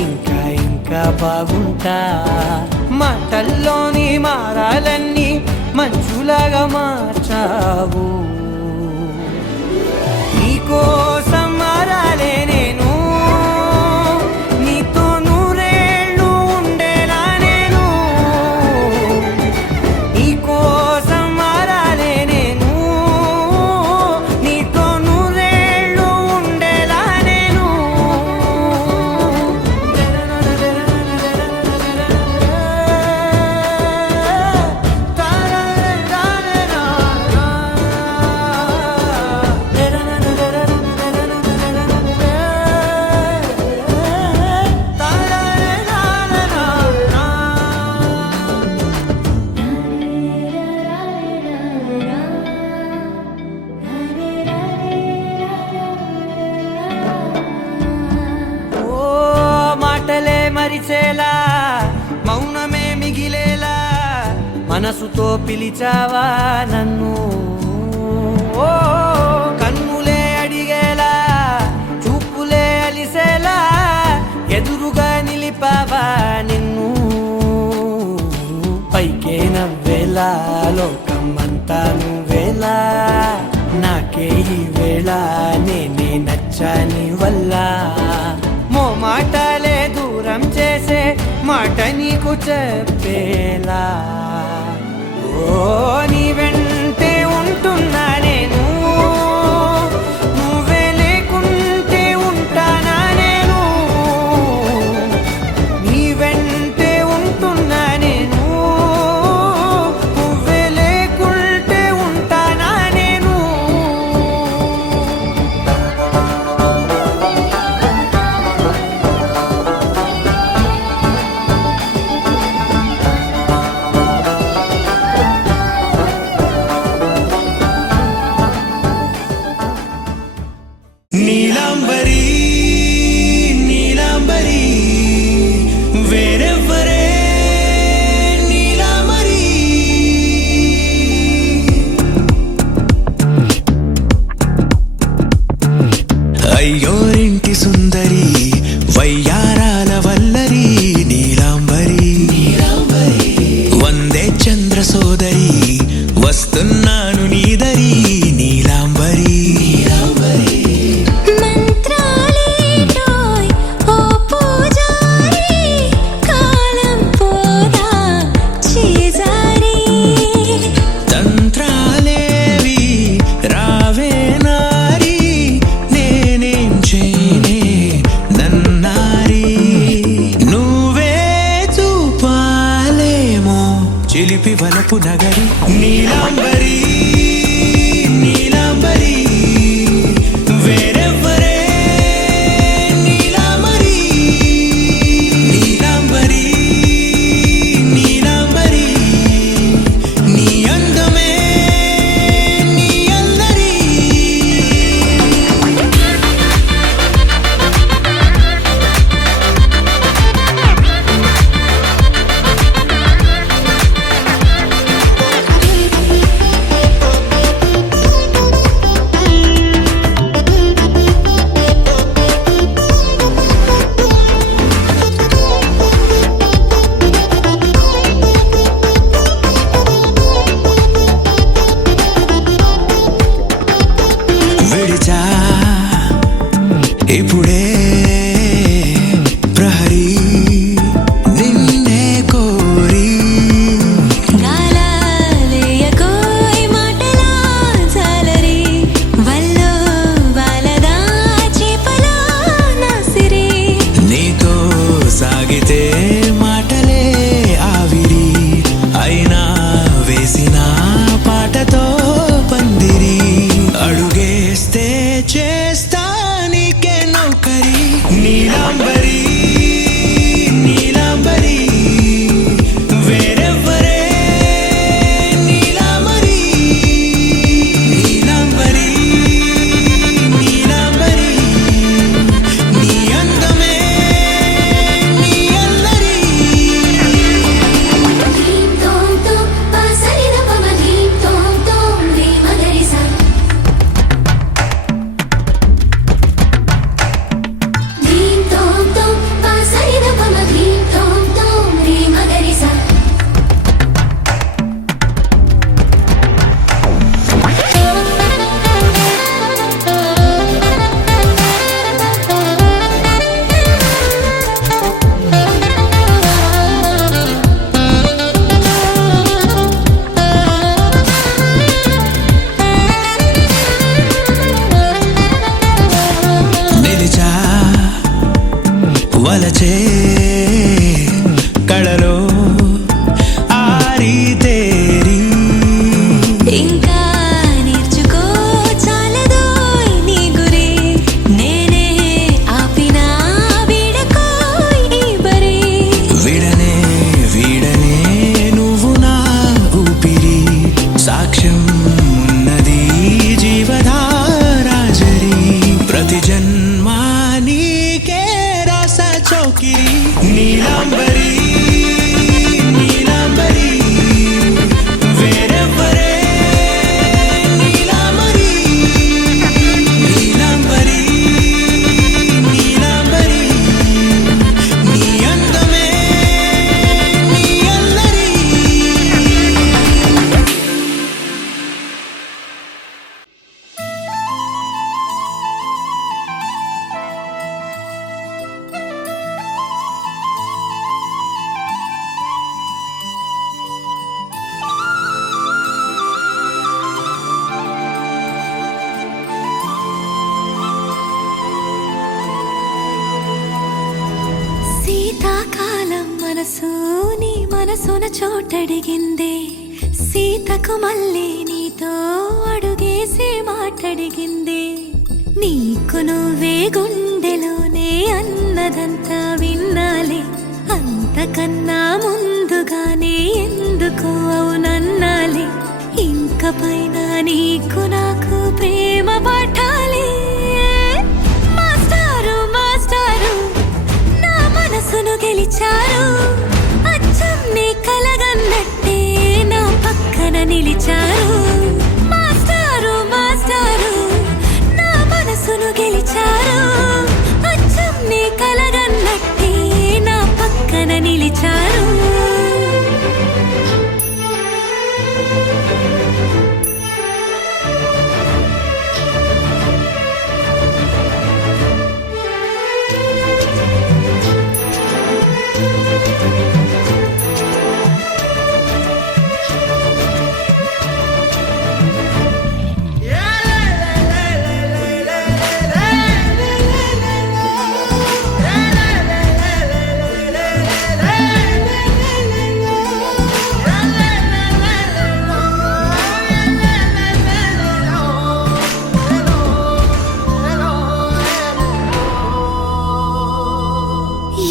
ఇంకా ఇంకా బాగుంటా మాటల్లోని మారాలన్నీ మంచులాగా మార్చావు నీకోసం మారాలే నేను నీతో నూరేళ్ళు ఉండేలా నేను నీకోసం మారాలే నేను నీతో నూరేళ్ళు ఉండేలా నేను ఓ మాటలే మరిచేలా మౌనమే మిగిలేలా మనసుతో పిలిచావా నన్ను ఓ కన్నులే అడిగేలా చూపులే అలిసేలా ఎదురుగా నిలిపావా నిన్ను పైకే నవ్వేలా లోకమంతా నువ్వేలా నాకే ఈ వేళ నేనే నచ్చాని వల్ల మాటలే దూరం చేసే మాట నీకు చెప్పేలా ఓ నీ వెంటే ఉంటున్నా నేను నువ్వే లేకుంటే ఉంటానా నేను నీ వెంటే ఉంటున్నా నేను నువ్వే లేకుంటే ఉంటానా నేను అయ్యోరింటి సుందరి వయ్యారాల వల్లరి నీలాంబరి వందే చంద్ర సోదరి వస్తున్నాను నీదరి నీలాంబరి మంత్రాలేటోయ్ ఓ పూజారి కాలం పోదా చేజారి తంత్రాలేవి రావే నారి నేనేం చేయనే నన్నారి నువ్వే చూపాలేమో చిలిపి వలపు నగరి నీలాంబరి నీలాంబరి వేరెవ్వరే నీలాంబరి నీలాంబరి నీలాంబరి నీ అందమే నీ అల్లరి విడిచా ఇప్పుడే ప్రహరీ నిన్నే కోరి గాలాలేయకోయ్ మాటలా జాలరి వల్లో వాలదా చేపలా నాసిరి నీతో సాగితే మాటలే ఆవిరి అయినా వేసిన పాటతో పందిరి అడుగేస్తే చేస్తా నీకే నౌకరి నీలాంబరి నీలాంబరి వేరెవ్వరే నీలాంబరి నీలాంబరి నీలాంబరి నీ అందమే నీ అల్లరి ధీం తోం తోం పాసరిద పమ ధీం తోం తోం రే మగరిసా ధీం తోం తోం పాసరిద పమ ధీం తోం తోం రే మగరిసా నిలిచా వలచే కళలో ఆరి తేరి ఇంకా నేర్చుకో చాలదోయ్ నీ గురి నేనే ఆపినా వీడకోయ్ ఈ బరి విడనే వీడనే నువ్వు నా ఊపిరి సాక్ష్యం ఉన్నది జీవధారాజరి ప్రతి జన్మా నీకే రాస చౌకిరి నీలాంబరి నీలాంబరి వేరెవ్వరే నీలాంబరి నీలాంబరి నీలాంబరి నీ అందమే నీ అల్లరి శీతాకాలం మనసు నీ మనసున చోటడిగిందే సీతకు మళ్ళీ నీతో అడుగేసి మాటడిగిందే నీకు నువ్వే గుండెలోనే అన్నదంతా విన్నాలే అంతకన్నా ముందుగానే ఎందుకు అవునన్నాలే ఇంక పైన నీకు నాకు ప్రేమ పాఠాలే మాస్టారు మాస్టారు నా మనసును గెలిచారు అచ్చం నీ కలగన్నట్టే నా పక్కన నిలిచారు మాస్టారు మాస్టారు నా మనసు మనసును గెలిచారు అచ్చం నీ కలగన్నట్టే నా పక్కన నిలిచారు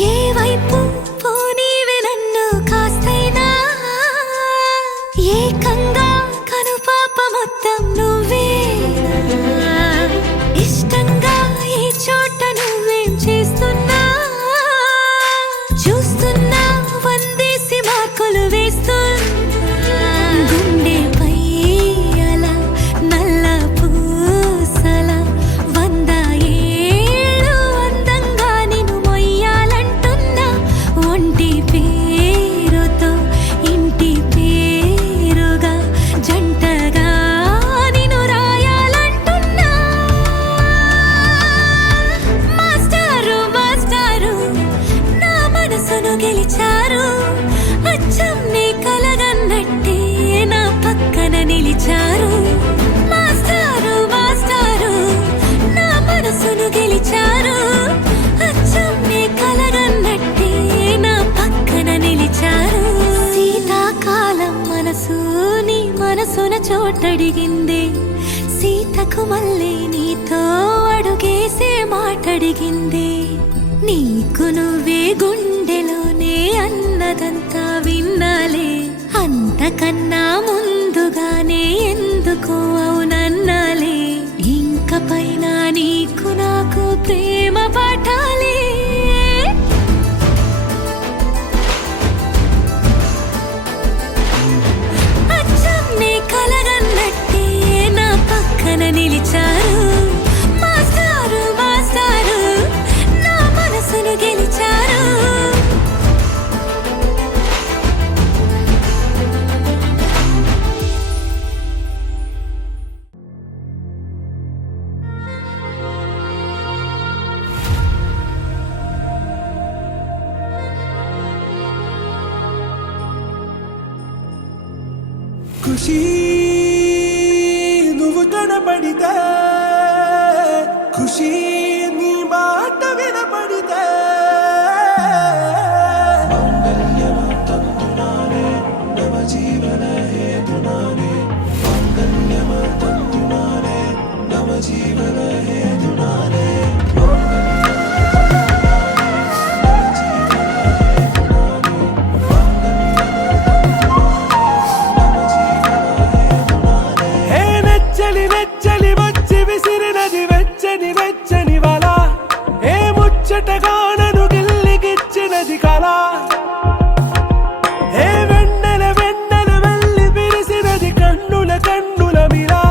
ఏ వైపు పోనీవే నన్ను కాస్తైనా ఏకంగా కనుపాప మొత్తం నువ్వేనా ఇష్టంగా ఈ చోట నువ్వేం చేస్తున్నా చూస్తున్నా వందేసి మార్కులు వేస్తున్నా గుండెపై అలా నల్ల పూసల 100 ఏళ్ళు అందంగా నిన్ను మొయ్యాలంటున్నా ఒంటి పేరుతో ఇంటి పేరుగా జంటగా నిన్ను రాయాలంటున్నా మాస్టారు మాస్టారు నా మనసును గెలిచారు అచ్చం నీ కలగన్నట్టే నా పక్కన నిలిచారు మాస్టారు మాస్టారు నా మనసును గెలిచారు అచ్చం నీ కలగన్నట్టే నా పక్కన నిలిచారు శీతాకాలం మనసు నీ మనసున చోటడిగింది సీతకు మళ్ళీ నీతో అడుగేసే మాటడిగింది నీకు నువ్వే గుండెలోనే అన్నదంతా విన్నాలే అంతకన్నా ముందుగానే ఎందుకో అవునన్నాలే ఇంక పైన నీకు నాకు ప్రేమ పాఠాలే అచ్చం నీ కలగన్నట్టే నా పక్కన నిలిచారు మాస్టారు మాస్టారు నా మనసును గెలిచారు ఖుషి నువ్వు కనపడితే ఖుషి నీ మాట వినపడితే హే నెచ్చలి నెచ్చలి వచ్చి విసిరినది వెచ్చని వెచ్చని వల ఏ ముచ్చటగా నన్ను గిల్లిగిచ్చినది కళ ఏ వెన్నెల వెన్నెల వెళ్ళి విరిసినది కన్నుల కన్నుల మిరా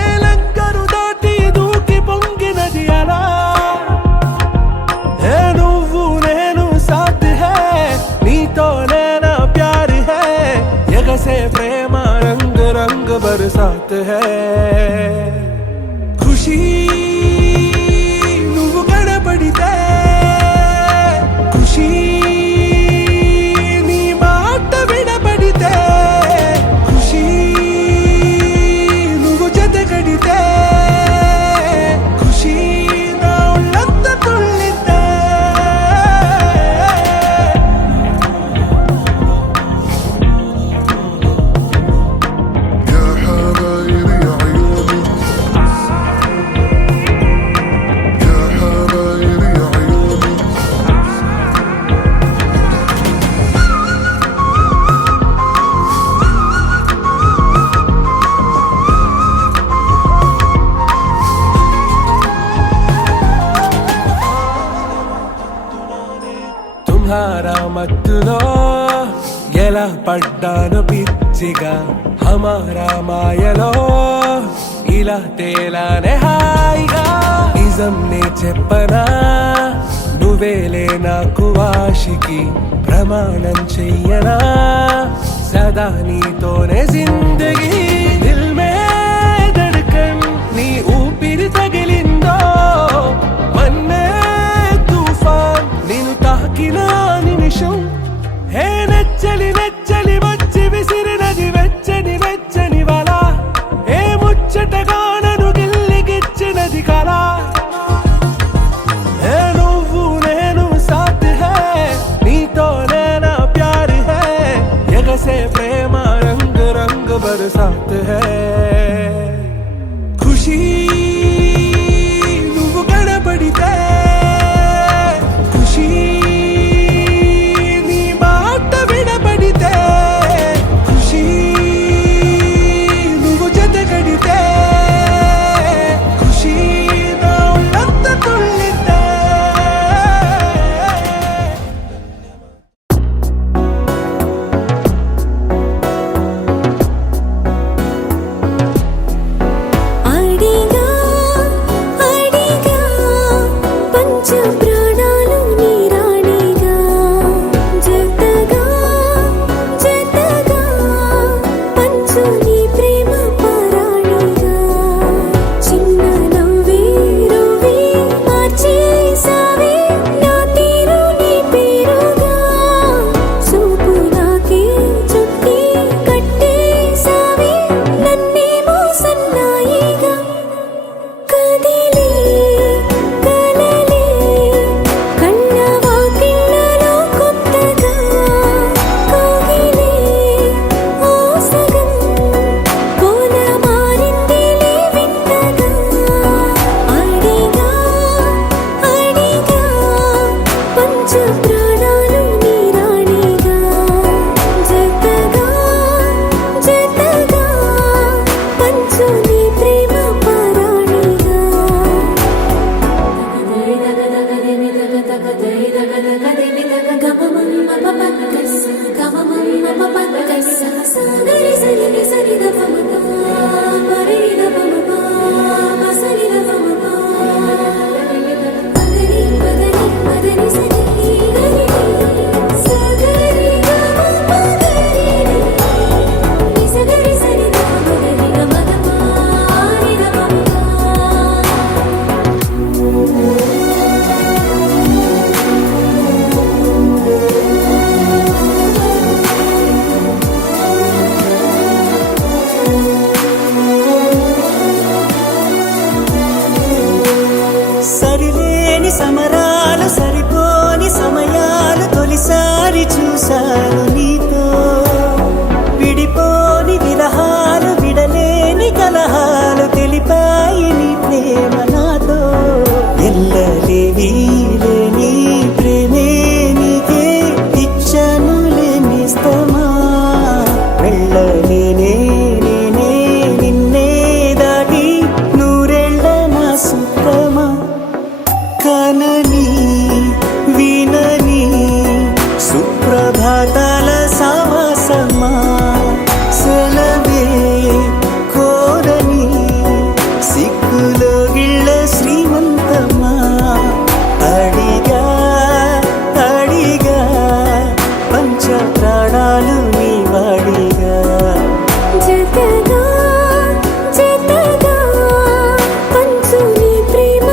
ఏ లంకరు దాటి దూకి పొంగినది అలా ఏ నువ్వు నేను సాథ్ హే నీతోనే నా ప్యార్ హే ఎగసే ప్రేమ రంగ్ రంగ్ బరసాత్ హే ఖుషి నువ్వు కనపడితే ఖుషి నీ మాట వినపడితే ఖుషి నువ్వు జతగడితే ఖుషి నా ఒళ్ళంత తుళ్ళితే يا حبايبي عيوني يا حبايبي عيوني తుమ్హారా మత్తులో ఎలా పడ్డాను పిచ్చిగా హమారా మాయలో ఇలా తేలానే హాయిగా నిజం నే చెప్పనా నువ్వేలే నాకు ఆశికి ప్రమాణం చెయ్యనా సదా నీతోనే జిందగీ దిల్ మే ధడ్కన్ నీ ఊపిరి తగిలిందో మన్నే తుఫాన్ నేను తాకిన నిమిషం హే నెచ్చలి నెచ్చలి వచ్చి విసిరినది వెచ్చని వెచ్చని వల ఏ ముచ్చటగా నన్ను గిల్లిగిచ్చినది కళ ఏ నువ్వు నేను సాథ్ హై నీతోనే నా ప్యార్ హై ఎగసే ప్రేమ రంగ్ రంగ్ బరసాత్ హై ఖుషీ నువ్వు కనపడితే ఖుషీ నీ మాట వినపడితే ఖుషీ నువ్వు జత కడితే ఖుషీ నా ఒళ్ళంత తుళ్ళితే అడిగా అడిగా పంచ ప్రాణాలు నీ రాణిగా జతగా జతగా పంచు నీ ప్రేమ పరాణిగా చిన్న నవ్వే రువి మార్చేసావే నా తీరు నీ పేరుగా చూపు నాకే చుట్టి కట్టేసావే నన్నేమో సన్నాయిగా కదిలే కలలే కన్న వాకిళ్ళలో కొత్తగా కోగిలే ఓ సగం కోల మారిందిలే వింతగా అడిగా అడిగా పంచ ప్రాణాలు నీ రాణిగా జతగా జతగా పంచు నీ ప్రేమ పరాణిగా సరిలేని సమరాలు సరిపోని సమయాలు తొలిసారి చూశాను నీతో విడిపోని విరహాలు విడలేని కలహాలు తెలిపాయి నీ ప్రేమ నాతో ఎల్లలేని లేని ప్రేమే నీకే ఇచ్చను లేనిస్తమా వెళ్ళలేనే నేనే నిన్నే దాటి నూరెళ్ళ నా సుఖమా కనని వినని సుప్రభాతాల సావాసమా సెలవే కోరని సిక్కులో గిళ్ళ శ్రీమంతమా అడిగా అడిగా పంచ ప్రాణాలు నీ వాడిగా జతగా జతగా పంచు నీ ప్రేమ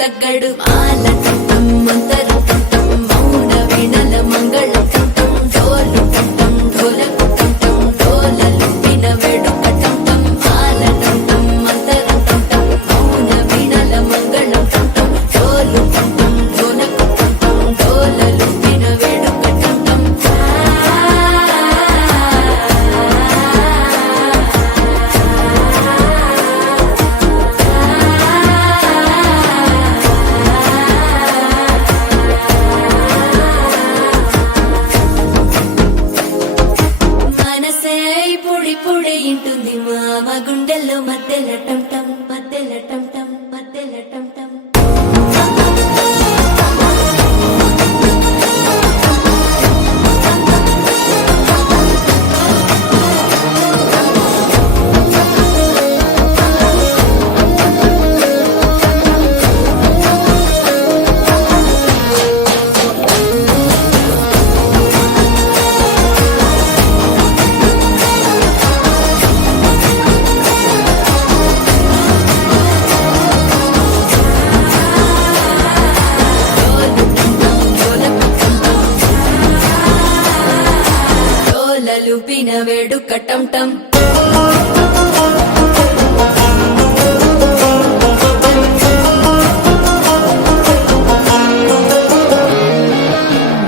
తగ్గడు మాల టం మంతరం టం మౌన వీణల మంగళం టం డోలు టం ఢోలకు టం డోలలు విన వేడుక టం మాల టం మంతరం టం మౌన వీణల మంగళం టం డోలు టం ఢోలకు టం డోలలు విన వేడుక టం మనసే పొడి పొడి ఇంటుంది మామ గుండెల్లో మధ్యల టం టం మధ్యల టం టం మధ్యల టం టం డోలలు పిన వేడుక టం టం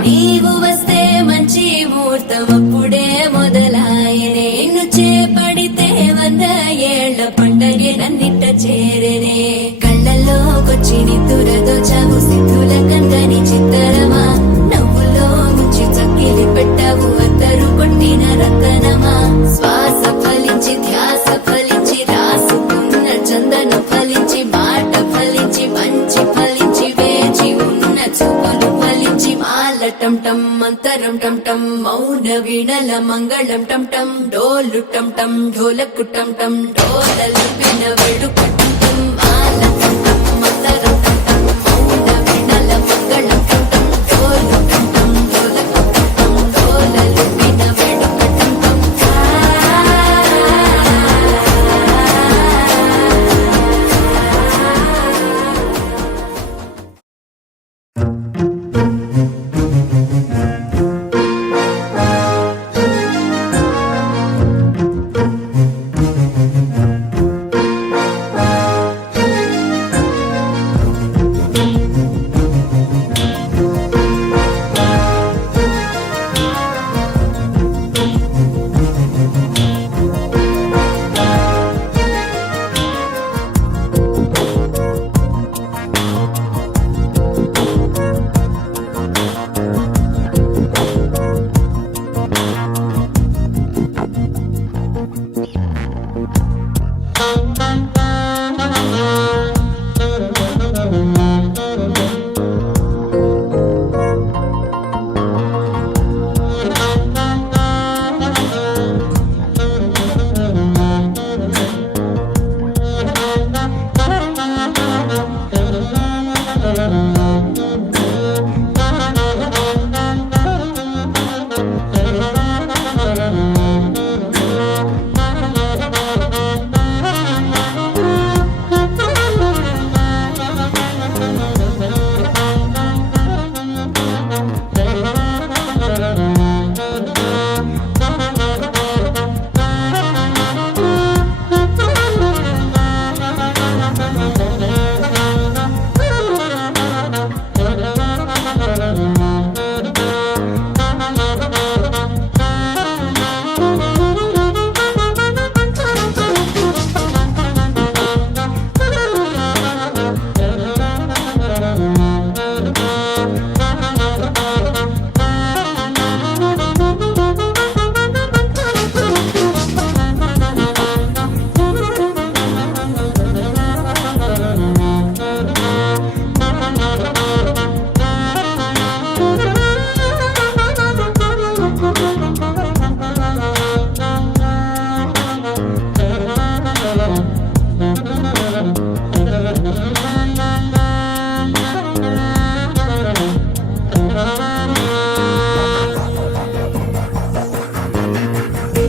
నీవు వస్తే మంచి ముహూర్తం అప్పుడే మొదలాయనే నిన్ను చేపడితే 100 ఏళ్ల పండగే నన్నిట్ట చేరనే కళ్ళల్లోకొచ్చి నిద్దురదో చావు సిద్ధుల కందని చిత్తరమా నవ్వులో ముంచి చక్కిలి పెట్టావు అందరూ కొట్టిన రతనమా శ్వాస ఫలించి ధ్యాస ఫలించి రాసుకున్న చందన ఫలించి మాట ఫలించి మంచి ఫలించి వేచి ఉన్న చూపులు ఫలించి మాల టం టం మంతరం టం టం మౌన వీణల మంగళం టం టం డోలు టం టం ఢోలకు టం టం డోలలు విన వేడుక టం టం మాల టం టం మంతరం టం టం మౌన వీణల మంగళం టం టం డోలు టం టం ఢోలకు టం టం డోలలు విన వేడుక టం టం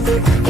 Thank you.